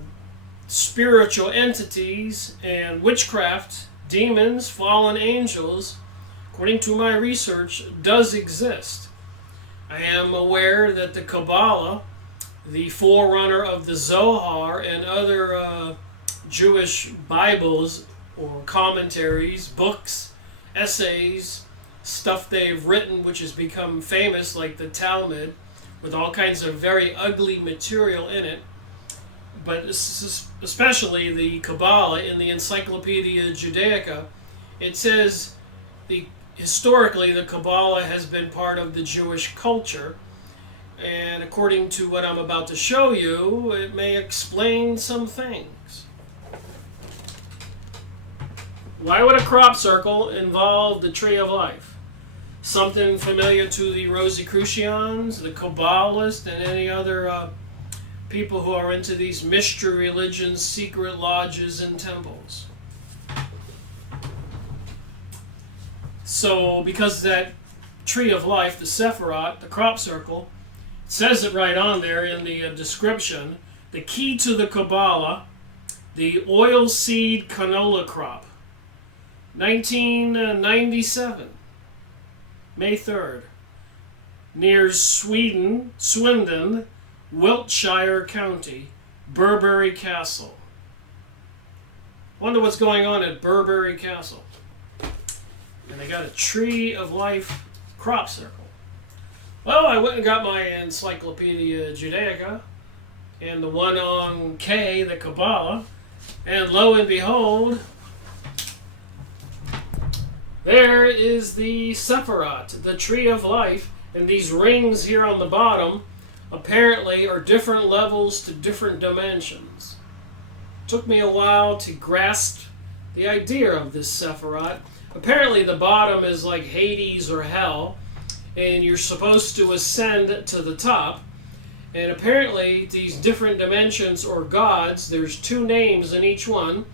spiritual entities and witchcraft, demons, fallen angels, according to my research, does exist. I am aware that the Kabbalah, the forerunner of the Zohar and other Jewish Bibles or commentaries, books, essays, stuff they've written which has become famous, like the Talmud, with all kinds of very ugly material in it, but especially the Kabbalah in the Encyclopedia Judaica, it says historically the Kabbalah has been part of the Jewish culture, and according to what I'm about to show you, it may explain some things. Why would a crop circle involve the Tree of Life? Something familiar to the Rosicrucians, the Kabbalists, and any other people who are into these mystery religions, secret lodges, and temples. So, because that Tree of Life, the Sephiroth, the crop circle, it says it right on there in the description, the key to the Kabbalah, the oilseed canola crop, 1997. May 3rd, near Swindon, Wiltshire County, Burberry Castle. Wonder what's going on at Burberry Castle. And they got a Tree of Life crop circle. Well, I went and got my Encyclopedia Judaica and the one on K, the Kabbalah, and lo and behold, there is the Sephiroth, the Tree of Life, and these rings here on the bottom apparently are different levels to different dimensions. Took me a while to grasp the idea of this Sephiroth. Apparently the bottom is like Hades or hell, and you're supposed to ascend to the top. And apparently these different dimensions or gods, there's 2 names in each one.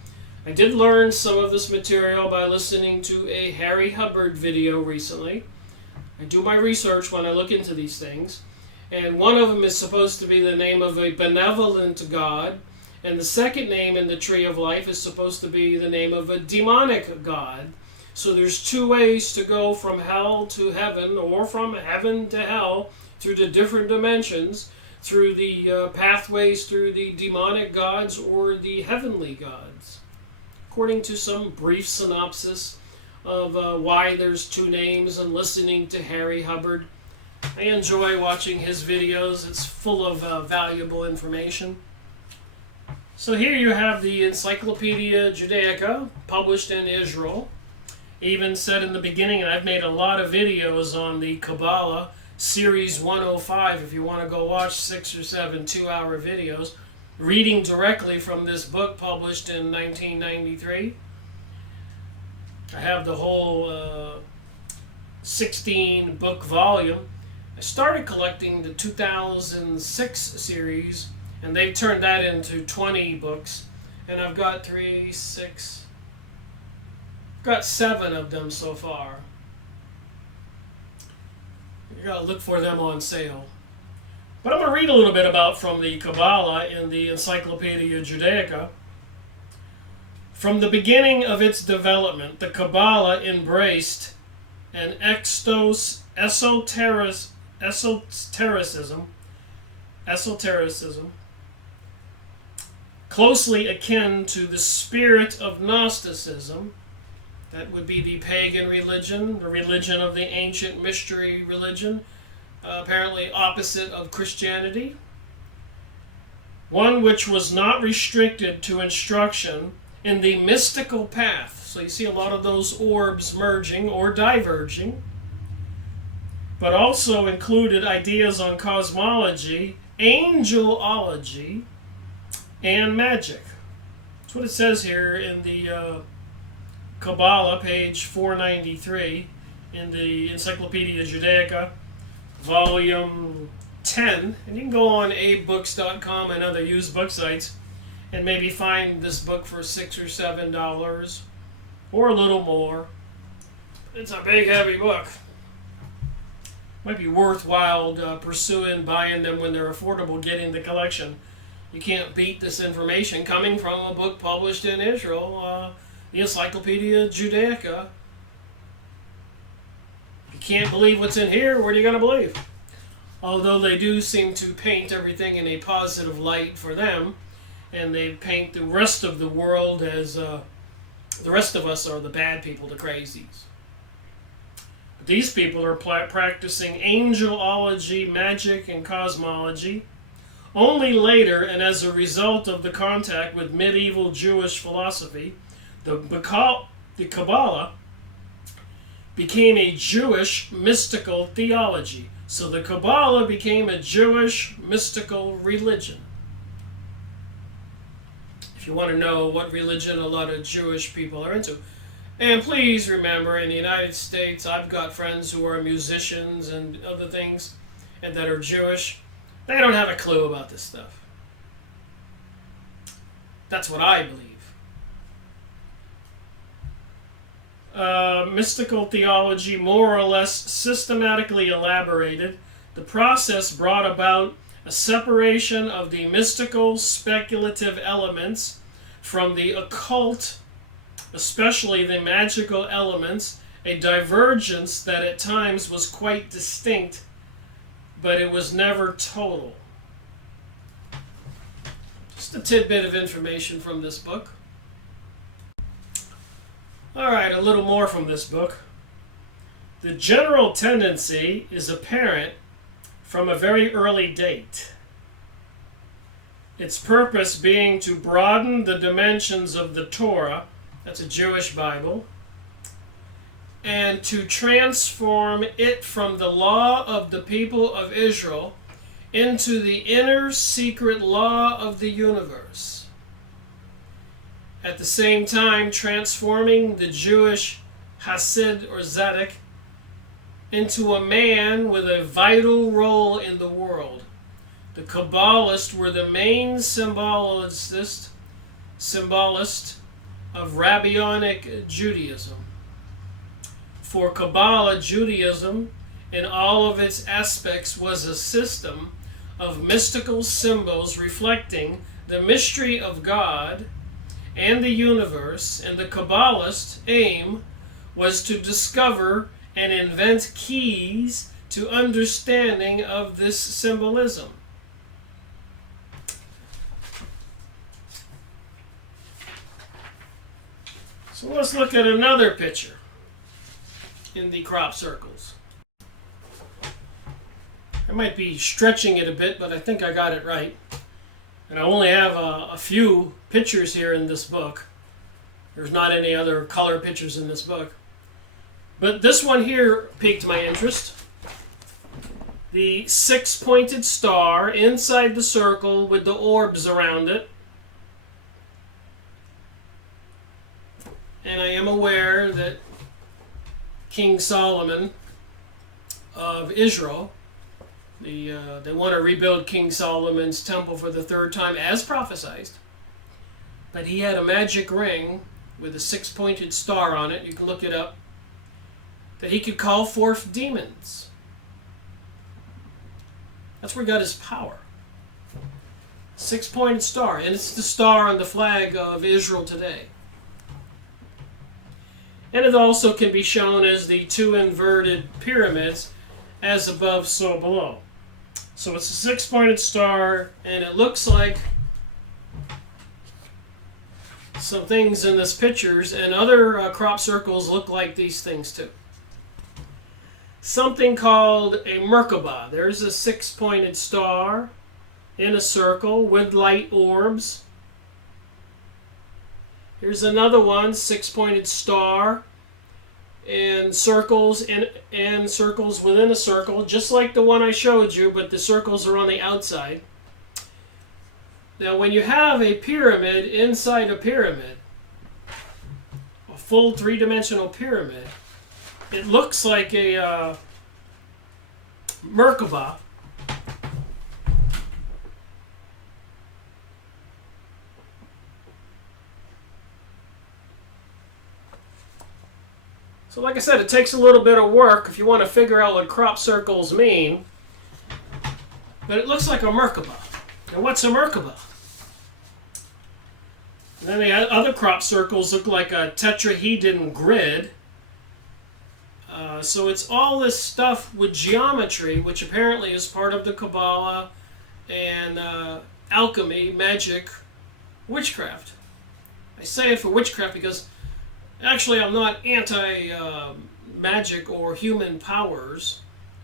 I did learn some of this material by listening to a Harry Hubbard video recently. I do my research when I look into these things. And one of them is supposed to be the name of a benevolent god. And the second name in the Tree of Life is supposed to be the name of a demonic god. So there's 2 ways to go from hell to heaven, or from heaven to hell, through the different dimensions, through the pathways through the demonic gods or the heavenly gods. According to some brief synopsis of why there's 2 names and listening to Harry Hubbard. I enjoy watching his videos. It's full of valuable information. So here you have the Encyclopedia Judaica, published in Israel. Even said in the beginning, and I've made a lot of videos on the Kabbalah, Series 105, if you want to go watch 6 or 7 2-hour videos, reading directly from this book published in 1993. I have the whole 16-book volume. I started collecting the 2006 series, and they've turned that into 20 books. And I've got 7 of them so far. You gotta look for them on sale. But I'm going to read a little bit about from the Kabbalah in the Encyclopedia Judaica. From the beginning of its development, the Kabbalah embraced an esotericism closely akin to the spirit of Gnosticism. That would be the pagan religion, the religion of the ancient mystery religion, apparently opposite of Christianity. One which was not restricted to instruction in the mystical path. So you see a lot of those orbs merging or diverging, but also included ideas on cosmology, angelology, and magic. That's what it says here in the Kabbalah, page 493, in the Encyclopedia Judaica, volume 10. And you can go on abebooks.com and other used book sites and maybe find this book for $6 or $7 or a little more. It's a big, heavy book. Might be worthwhile pursuing buying them when they're affordable, getting the collection. You can't beat this information coming from a book published in Israel, the Encyclopedia Judaica. You can't believe what's in here, what are you going to believe? Although they do seem to paint everything in a positive light for them, and they paint the rest of the world as the rest of us are the bad people, the crazies. But these people are practicing angelology, magic, and cosmology. Only later, and as a result of the contact with medieval Jewish philosophy, the Kabbalah became a Jewish mystical theology. So the Kabbalah became a Jewish mystical religion. If you want to know what religion a lot of Jewish people are into. And please remember, in the United States, I've got friends who are musicians and other things, and that are Jewish. They don't have a clue about this stuff. That's what I believe. Mystical theology, more or less systematically elaborated, the process brought about a separation of the mystical, speculative elements from the occult, especially the magical elements, a divergence that at times was quite distinct, but it was never total. Just a tidbit of information from this book. All right, a little more from this book. The general tendency is apparent from a very early date. Its purpose being to broaden the dimensions of the Torah, that's a Jewish Bible, and to transform it from the law of the people of Israel into the inner secret law of the universe. at the same time transforming the Jewish Hasid or Zadok into a man with a vital role in the world. The Kabbalists were the main symbolists of Rabbinic Judaism. For Kabbalah, Judaism in all of its aspects was a system of mystical symbols reflecting the mystery of God and the universe, and the Kabbalist aim was to discover and invent keys to understanding of this symbolism. So let's look at another picture in the crop circles. I might be stretching it a bit, but I think I got it right. And I only have a few pictures here in this book. There's not any other color pictures in this book. But this one here piqued my interest. The six-pointed star inside the circle with the orbs around it. And I am aware that King Solomon of Israel, they want to rebuild King Solomon's temple for the third time as prophesied. But he had a magic ring with a six-pointed star on it. You can look it up. That he could call forth demons. That's where he got his power. Six-pointed star. And it's the star on the flag of Israel today. And it also can be shown as the two inverted pyramids, as above, so below. So it's a six-pointed star, and it looks like some things in this pictures, and other crop circles look like these things too. Something called a Merkabah. There's a six-pointed star in a circle with light orbs. Here's another one, six-pointed star, and circles and circles within a circle, just like the one I showed you, but the circles are on the outside. Now, when you have a pyramid inside a pyramid, a full three-dimensional pyramid, it looks like a Merkabah. So like I said, it takes a little bit of work if you want to figure out what crop circles mean. But it looks like a Merkabah. And what's a Merkabah? And then the other crop circles look like a tetrahedron grid. So it's all this stuff with geometry, which apparently is part of the Kabbalah and alchemy, magic, witchcraft. I say it for witchcraft because actually I'm not anti-magic or human powers.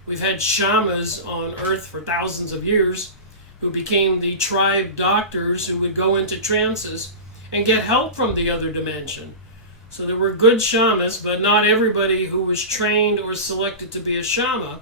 We've had shamans on Earth for thousands of years who became the tribe doctors who would go into trances and get help from the other dimension. So there were good shamans, but not everybody who was trained or selected to be a shaman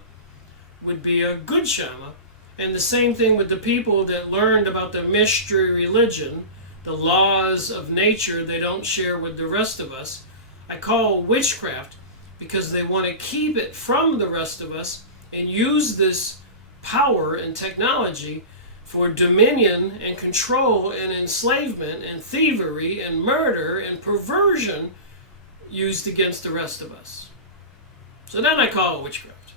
would be a good shaman. And the same thing with the people that learned about the mystery religion, the laws of nature they don't share with the rest of us. I call witchcraft because they want to keep it from the rest of us and use this power and technology for dominion and control and enslavement and thievery and murder and perversion used against the rest of us. So then I call it witchcraft.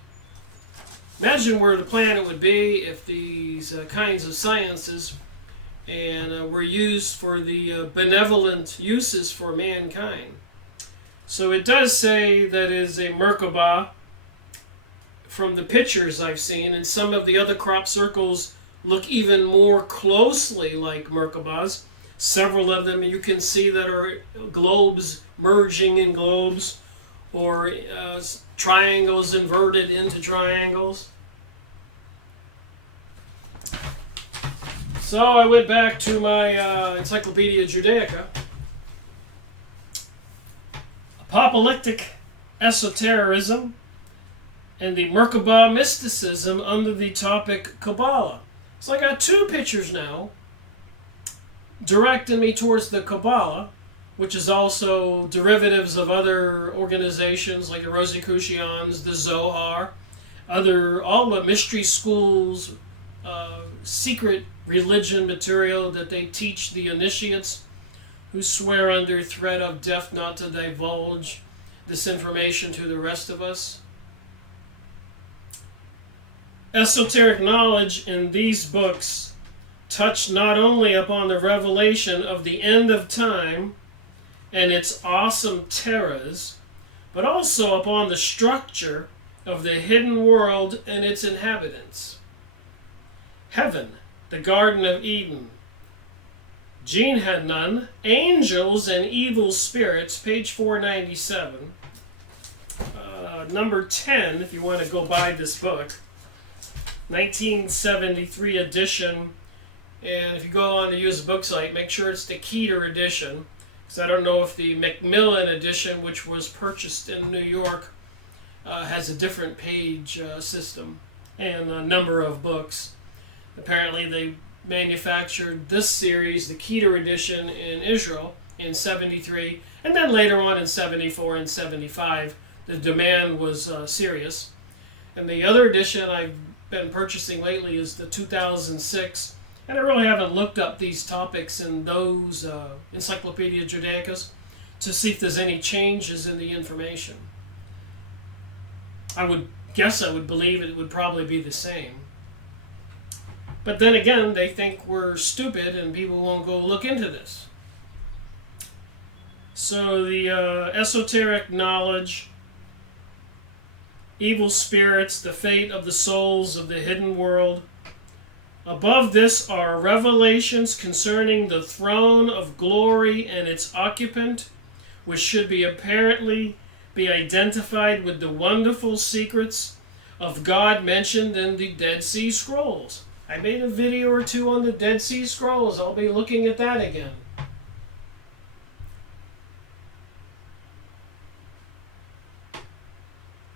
Imagine where the planet would be if these kinds of sciences were used for the benevolent uses for mankind. So it does say that is a Merkabah from the pictures I've seen, and some of the other crop circles look even more closely like Merkabahs. Several of them you can see that are globes merging in globes, or triangles inverted into triangles. So I went back to my Encyclopedia Judaica. Apocalyptic esotericism and the Merkabah mysticism under the topic Kabbalah. So I got two pictures now directing me towards the Kabbalah. which is also derivatives of other organizations like the Rosicrucians, the Zohar, all the mystery schools, secret religion material that they teach the initiates who swear under threat of death not to divulge this information to the rest of us. Esoteric knowledge in these books touch not only upon the revelation of the end of time and its awesome terrors, but also upon the structure of the hidden world and its inhabitants. Heaven, the Garden of Eden. Jean had none. Angels and evil spirits, page 497. Number 10, if you want to go buy this book. 1973 edition. And if you go on the used book site, make sure it's the Keeter edition. Because I don't know if the Macmillan edition, which was purchased in New York, has a different page system and a number of books. Apparently they manufactured this series, the Keeter edition, in Israel in 73, and then later on in 74 and 75 the demand was serious. And the other edition I've been purchasing lately is the 2006, and I really haven't looked up these topics in those Encyclopedia Judaicas to see if there's any changes in the information. I would believe it would probably be the same. But then again, they think we're stupid and people won't go look into this. So the esoteric knowledge, evil spirits, the fate of the souls of the hidden world. Above this are revelations concerning the throne of glory and its occupant, which should be apparently be identified with the wonderful secrets of God mentioned in the Dead Sea Scrolls. I made a video or two on the Dead Sea Scrolls. I'll be looking at that again.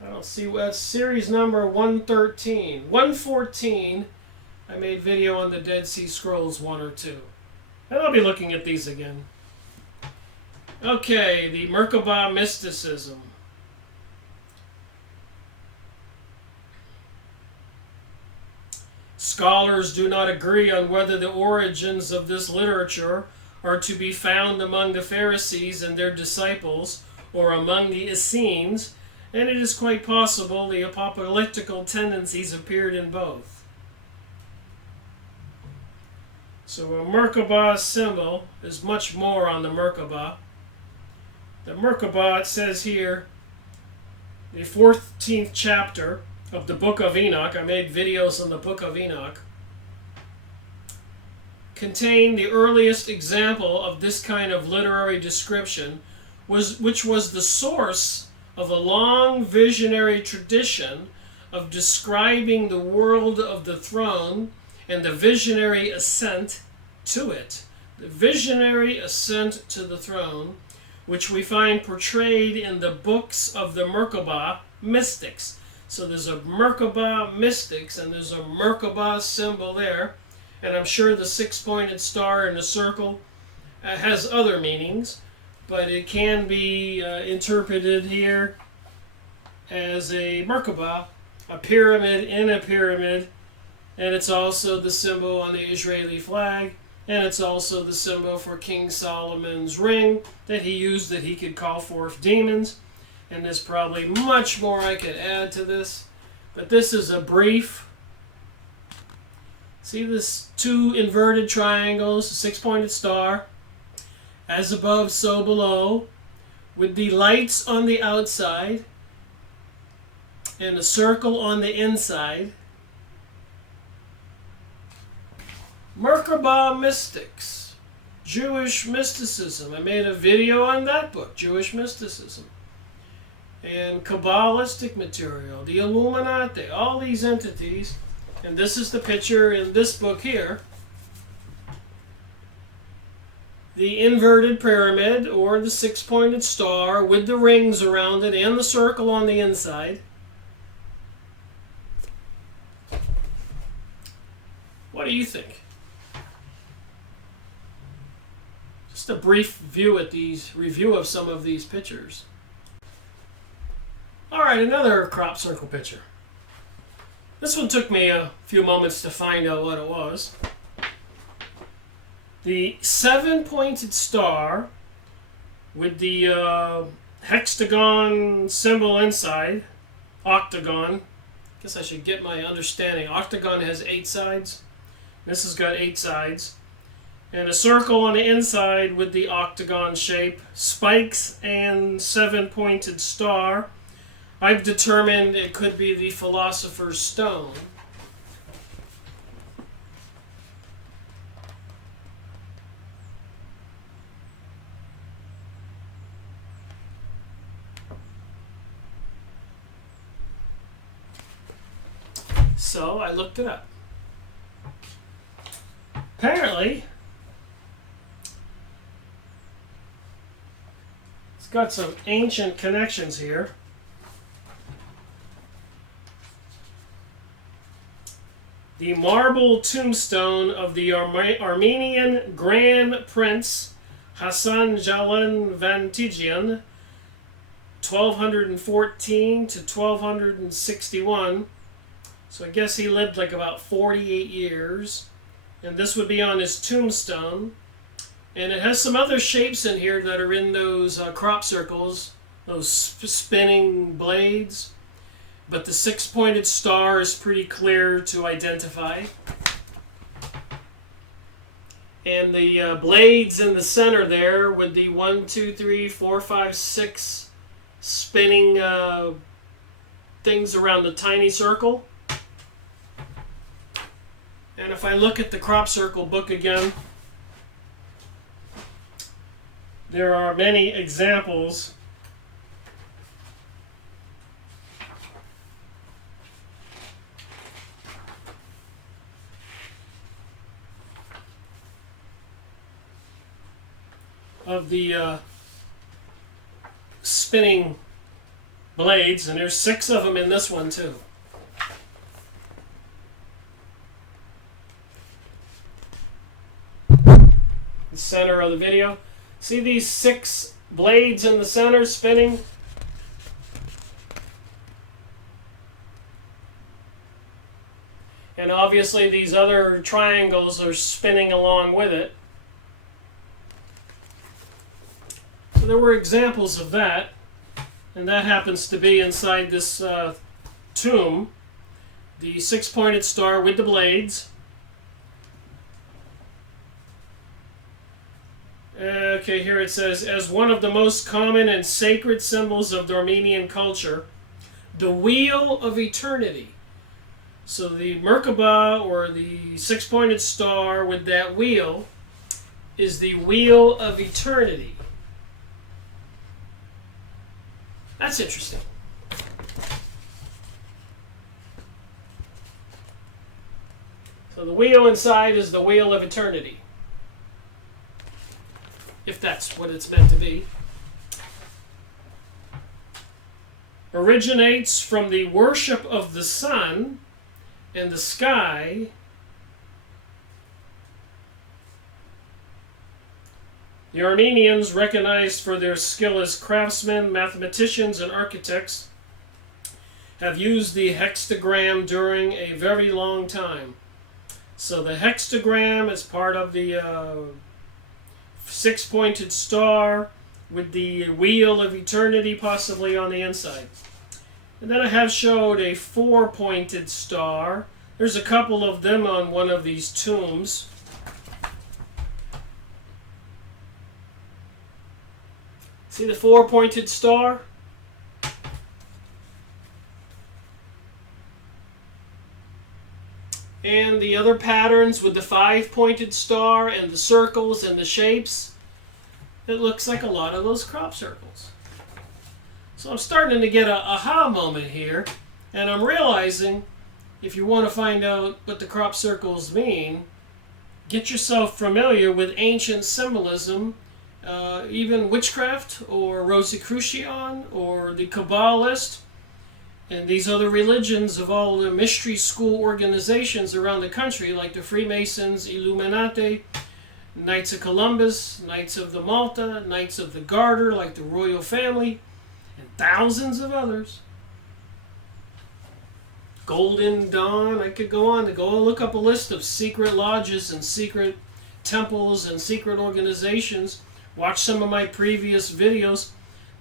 I don't see what series number 113. 114, I made video on the Dead Sea Scrolls 1 or 2. And I'll be looking at these again. Okay, the Merkabah mysticism. Scholars do not agree on whether the origins of this literature are to be found among the Pharisees and their disciples or among the Essenes, and it is quite possible the apocalyptical tendencies appeared in both. So a Merkabah symbol is much more on the Merkabah. The Merkabah, it says here, the 14th chapter of the Book of Enoch, I made videos on the Book of Enoch, contain the earliest example of this kind of literary description, which was the source of a long visionary tradition of describing the world of the throne and the visionary ascent to it. The visionary ascent to the throne, which we find portrayed in the books of the Merkabah mystics. So there's a Merkabah mystics and there's a Merkabah symbol there. And I'm sure the six-pointed star in the circle has other meanings, but it can be interpreted here as a Merkabah, a pyramid in a pyramid, and it's also the symbol on the Israeli flag, and it's also the symbol for King Solomon's ring that he used that he could call forth demons. And there's probably much more I could add to this, but this is a brief. See this two inverted triangles, a six-pointed star, as above, so below, with the lights on the outside and a circle on the inside. Merkabah mystics, Jewish mysticism. I made a video on that book, Jewish mysticism. And Kabbalistic material, the Illuminati, all these entities. And this is the picture in this book here. The inverted pyramid, or the six-pointed star with the rings around it and the circle on the inside. What do you think? Just Just a brief view at review of some of these pictures. Alright, another crop circle picture. This one took me a few moments to find out what it was. The 7-pointed star with the hexagon symbol inside, octagon. I guess I should get my understanding. Octagon has 8 sides. This has got 8 sides. And a circle on the inside with the octagon shape, spikes, and 7-pointed star. I've determined it could be the Philosopher's Stone. So I looked it up. Apparently, it's got some ancient connections here. The marble tombstone of the Armenian Grand Prince Hassan Jalan Vantigian, 1214 to 1261. So I guess he lived like about 48 years. And this would be on his tombstone. And it has some other shapes in here that are in those crop circles, those spinning blades. But the 6-pointed star is pretty clear to identify. And the blades in the center there with the 1, 2, 3, 4, 5, 6 spinning things around the tiny circle. And if I look at the crop circle book again, there are many examples of the spinning blades, and there's 6 of them in this one too. The center of the video. See these 6 blades in the center spinning? And obviously these other triangles are spinning along with it. So there were examples of that, and that happens to be inside this tomb. The 6-pointed star with the blades. Okay, here it says, as one of the most common and sacred symbols of the Armenian culture, the Wheel of Eternity. So the Merkaba, or the 6-pointed star with that wheel, is the Wheel of Eternity. That's interesting. So the wheel inside is the Wheel of Eternity, if that's what it's meant to be. Originates from the worship of the sun and the sky. The Armenians, recognized for their skill as craftsmen, mathematicians, and architects, have used the hexagram during a very long time. So the hexagram is part of the 6-pointed star with the Wheel of Eternity possibly on the inside. And then I have showed a 4-pointed star. There's a couple of them on one of these tombs. See the 4-pointed star? And the other patterns with the 5-pointed star and the circles and the shapes. It looks like a lot of those crop circles. So I'm starting to get a aha moment here, and I'm realizing if you want to find out what the crop circles mean, get yourself familiar with ancient symbolism, even witchcraft or Rosicrucian or the Kabbalist and these other religions of all the mystery school organizations around the country, like the Freemasons, Illuminati, Knights of Columbus, Knights of the Malta, Knights of the Garter, like the royal family, and thousands of others. Golden Dawn, I could go on to go look up a list of secret lodges and secret temples and secret organizations. Watch some of my previous videos.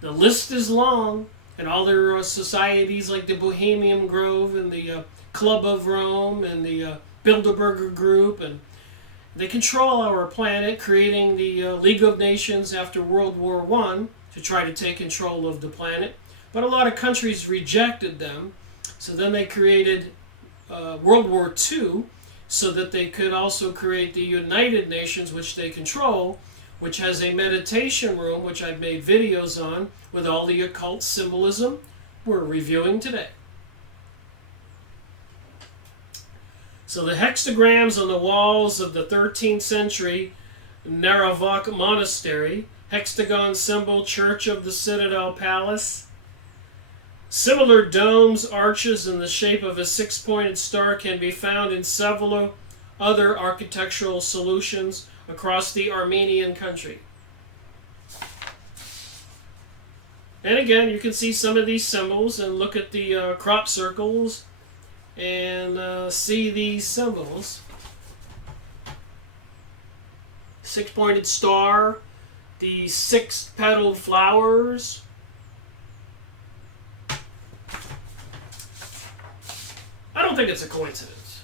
The list is long, and all their societies like the Bohemian Grove and the Club of Rome and the Bilderberger Group, and they control our planet, creating the League of Nations after World War I to try to take control of the planet. But a lot of countries rejected them. So then they created World War II so that they could also create the United Nations, which they control, which has a meditation room, which I've made videos on, with all the occult symbolism we're reviewing today. So the hexagrams on the walls of the 13th century Narvak Monastery, hexagon symbol, Church of the Citadel Palace. Similar domes, arches in the shape of a six-pointed star can be found in several other architectural solutions across the Armenian country. And again, you can see some of these symbols and look at the crop circles and see these symbols. Six-pointed star, the six-petaled flowers. I don't think it's a coincidence.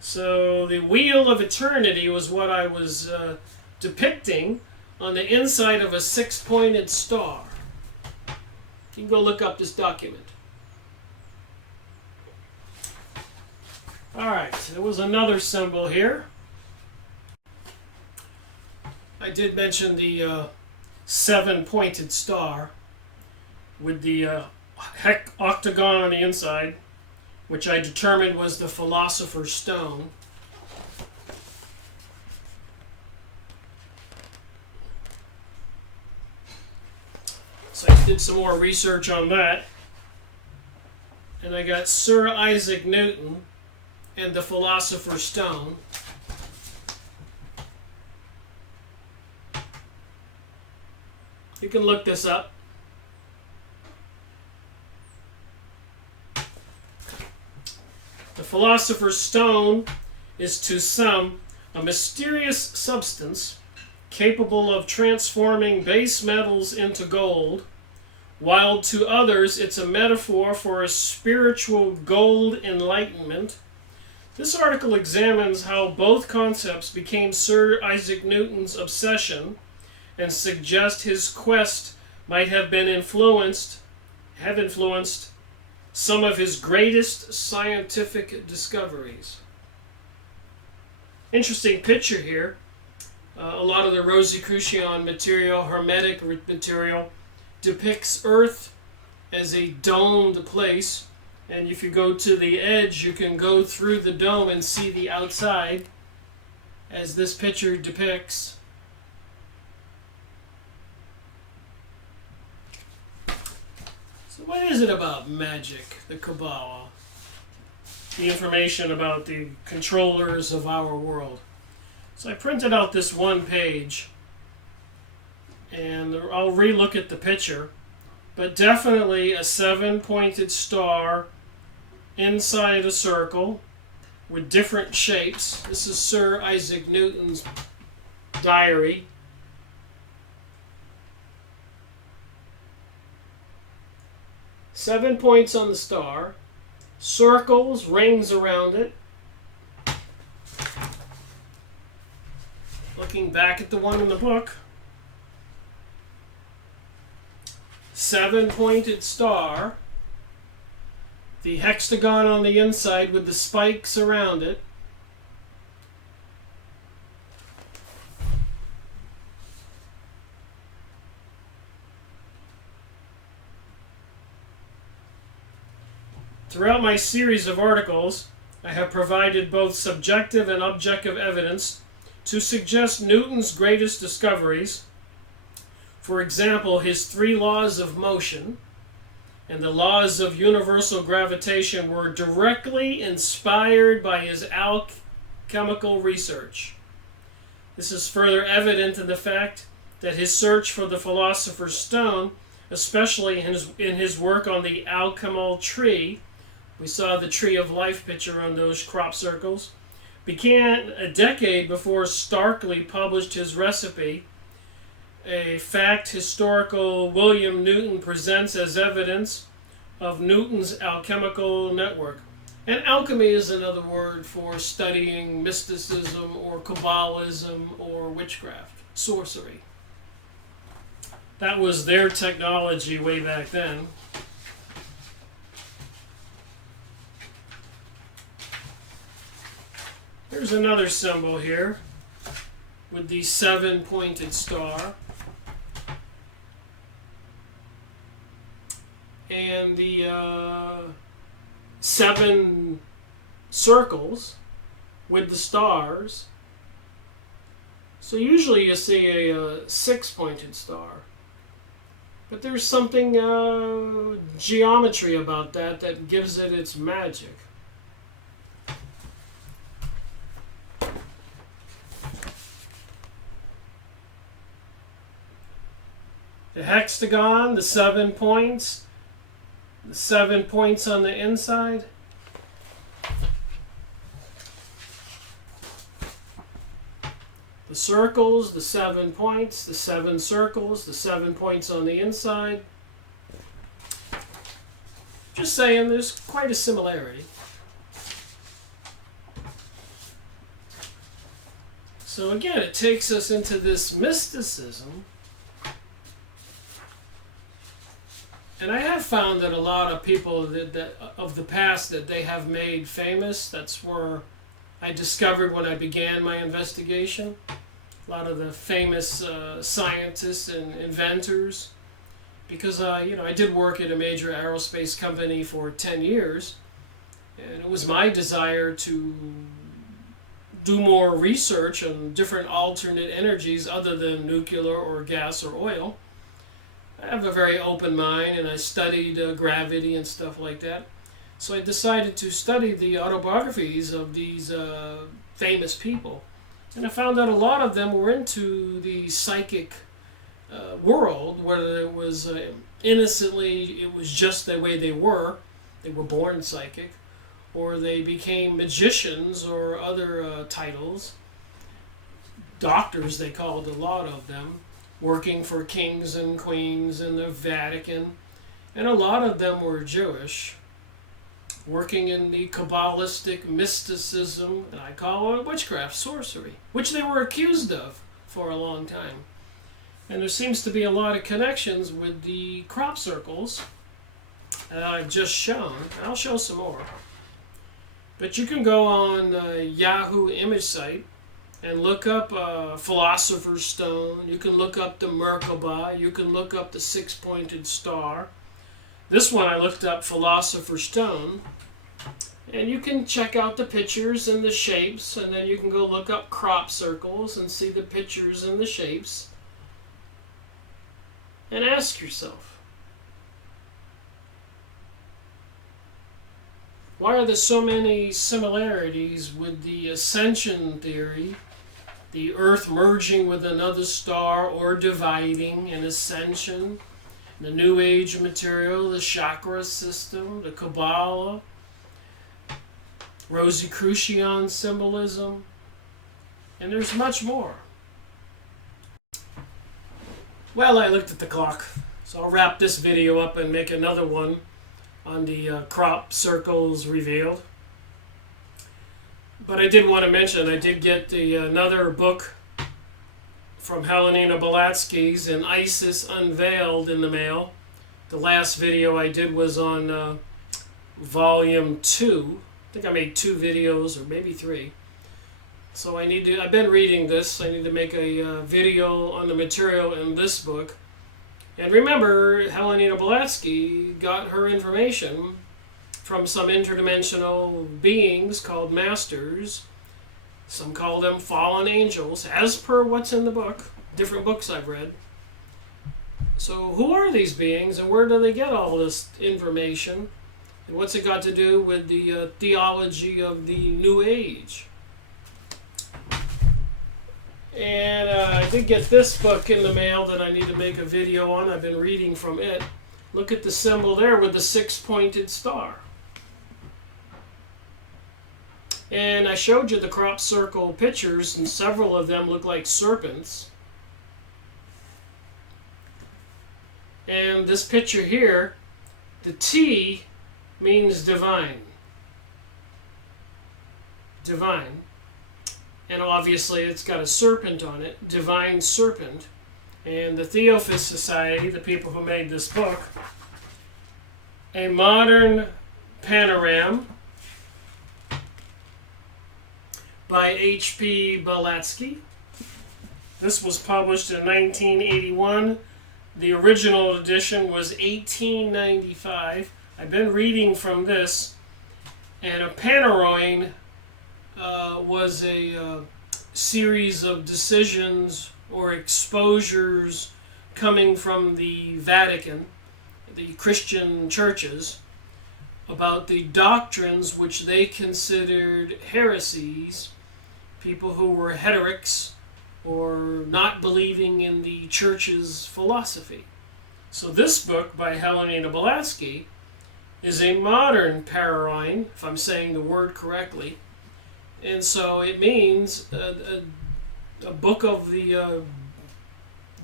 So the Wheel of Eternity was what I was depicting on the inside of a six-pointed star. You can go look up this document. Alright, there was another symbol here. I did mention the seven-pointed star with the octagon on the inside, which I determined was the Philosopher's Stone. So I did some more research on that, and I got Sir Isaac Newton and the Philosopher's Stone. You can look this up. The Philosopher's Stone is to some a mysterious substance capable of transforming base metals into gold, while to others it's a metaphor for a spiritual gold enlightenment. This article examines how both concepts became Sir Isaac Newton's obsession and suggests his quest might have influenced some of his greatest scientific discoveries. Interesting picture here. A lot of the Rosicrucian material, Hermetic material, depicts Earth as a domed place. And if you go to the edge, you can go through the dome and see the outside, as this picture depicts. So what is it about magic, the Kabbalah? The information about the controllers of our world. So I printed out this one page, and I'll re-look at the picture, but definitely a seven-pointed star inside a circle with different shapes. This is Sir Isaac Newton's diary. Seven points on the star, circles, rings around it. Looking back at the one in the book, seven-pointed star, the hexagon on the inside with the spikes around it. Throughout my series of articles, I have provided both subjective and objective evidence to suggest Newton's greatest discoveries. For example, his three laws of motion, and the laws of universal gravitation were directly inspired by his alchemical research. This is further evident in the fact that his search for the philosopher's stone, especially in his work on the alchemical tree, we saw the tree of life picture on those crop circles, began a decade before Starkley published his recipe, a fact historical William Newton presents as evidence of Newton's alchemical network. And alchemy is another word for studying mysticism or Kabbalism or witchcraft, sorcery. That was their technology way back then. Here's another symbol here with the 7-pointed star. And the 7 circles with the stars. So usually you see a 6-pointed star. But there's something geometry about that gives it its magic. The hexagon, the 7 points, the 7 points on the inside. The circles, the 7 points, the 7 circles, the 7 points on the inside. Just saying, there's quite a similarity. So again, it takes us into this mysticism. And I have found that a lot of people that of the past that they have made famous, that's where I discovered when I began my investigation. A lot of the famous scientists and inventors. Because I did work at a major aerospace company for 10 years. And it was my desire to do more research on different alternate energies other than nuclear or gas or oil. I have a very open mind, and I studied gravity and stuff like that. So I decided to study the autobiographies of these famous people. And I found that a lot of them were into the psychic world, whether it was innocently, it was just the way they were born psychic, or they became magicians or other titles. Doctors, they called a lot of them, working for kings and queens in the Vatican, and a lot of them were Jewish, working in the Kabbalistic mysticism, and I call it witchcraft, sorcery, which they were accused of for a long time. And there seems to be a lot of connections with the crop circles that I've just shown. I'll show some more. But you can go on Yahoo image site and look up Philosopher's Stone. You can look up the Merkaba. You can look up the 6-pointed star. This one I looked up Philosopher's Stone. And you can check out the pictures and the shapes, and then you can go look up crop circles and see the pictures and the shapes. And ask yourself, why are there so many similarities with the ascension theory, the Earth merging with another star or dividing, and ascension, the New Age material, the chakra system, the Kabbalah, Rosicrucian symbolism, and there's much more. Well, I looked at the clock, so I'll wrap this video up and make another one on the crop circles revealed. But I did want to mention, I did get another book from Helena Blavatsky's, and Isis Unveiled, in the mail. The last video I did was on volume 2. I think I made 2 videos, or maybe 3. So I've been reading this. I need to make a video on the material in this book. And remember, Helena Blavatsky got her information from some interdimensional beings called masters. Some call them fallen angels, as per what's in the book. Different books I've read. So who are these beings and where do they get all this information? And what's it got to do with the theology of the New Age? And I did get this book in the mail that I need to make a video on. I've been reading from it. Look at the symbol there with the 6-pointed star. And I showed you the crop circle pictures, and several of them look like serpents. And this picture here, the T means divine. Divine. And obviously it's got a serpent on it, divine serpent. And the Theosophist Society, the people who made this book, A Modern Panorama by H.P. Blavatsky. This was published in 1981. The original edition was 1895. I've been reading from this, and a panorama was a series of decisions or exposures coming from the Vatican, the Christian churches, about the doctrines which they considered heresies, people who were heretics or not believing in the church's philosophy. So this book by Helena Blavatsky is a modern panorama, if I'm saying the word correctly. And so it means a book of the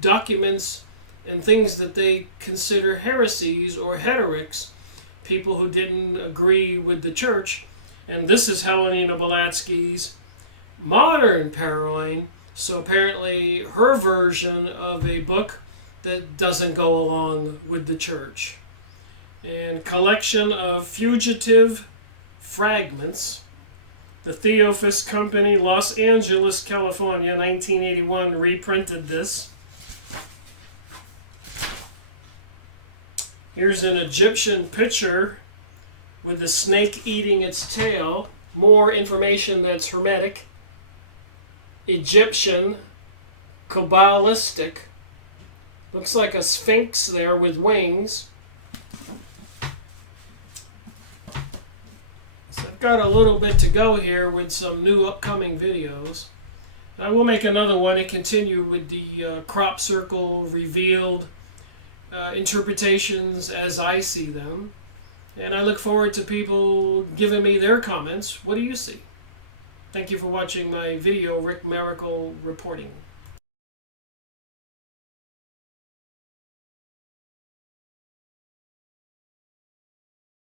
documents and things that they consider heresies or heretics, people who didn't agree with the church. And this is Helena Blavatsky's modern panorama. So apparently her version of a book that doesn't go along with the church. And collection of fugitive fragments. The Theosophist Company, Los Angeles, California, 1981, reprinted this. Here's an Egyptian picture with the snake eating its tail. More information that's Hermetic, Egyptian, Kabbalistic. Looks like a sphinx there with wings. So I've got a little bit to go here with some new upcoming videos. I will make another one and continue with the crop circle revealed interpretations as I see them. And I look forward to people giving me their comments. What do you see? Thank you for watching my video, Rick Miracle reporting.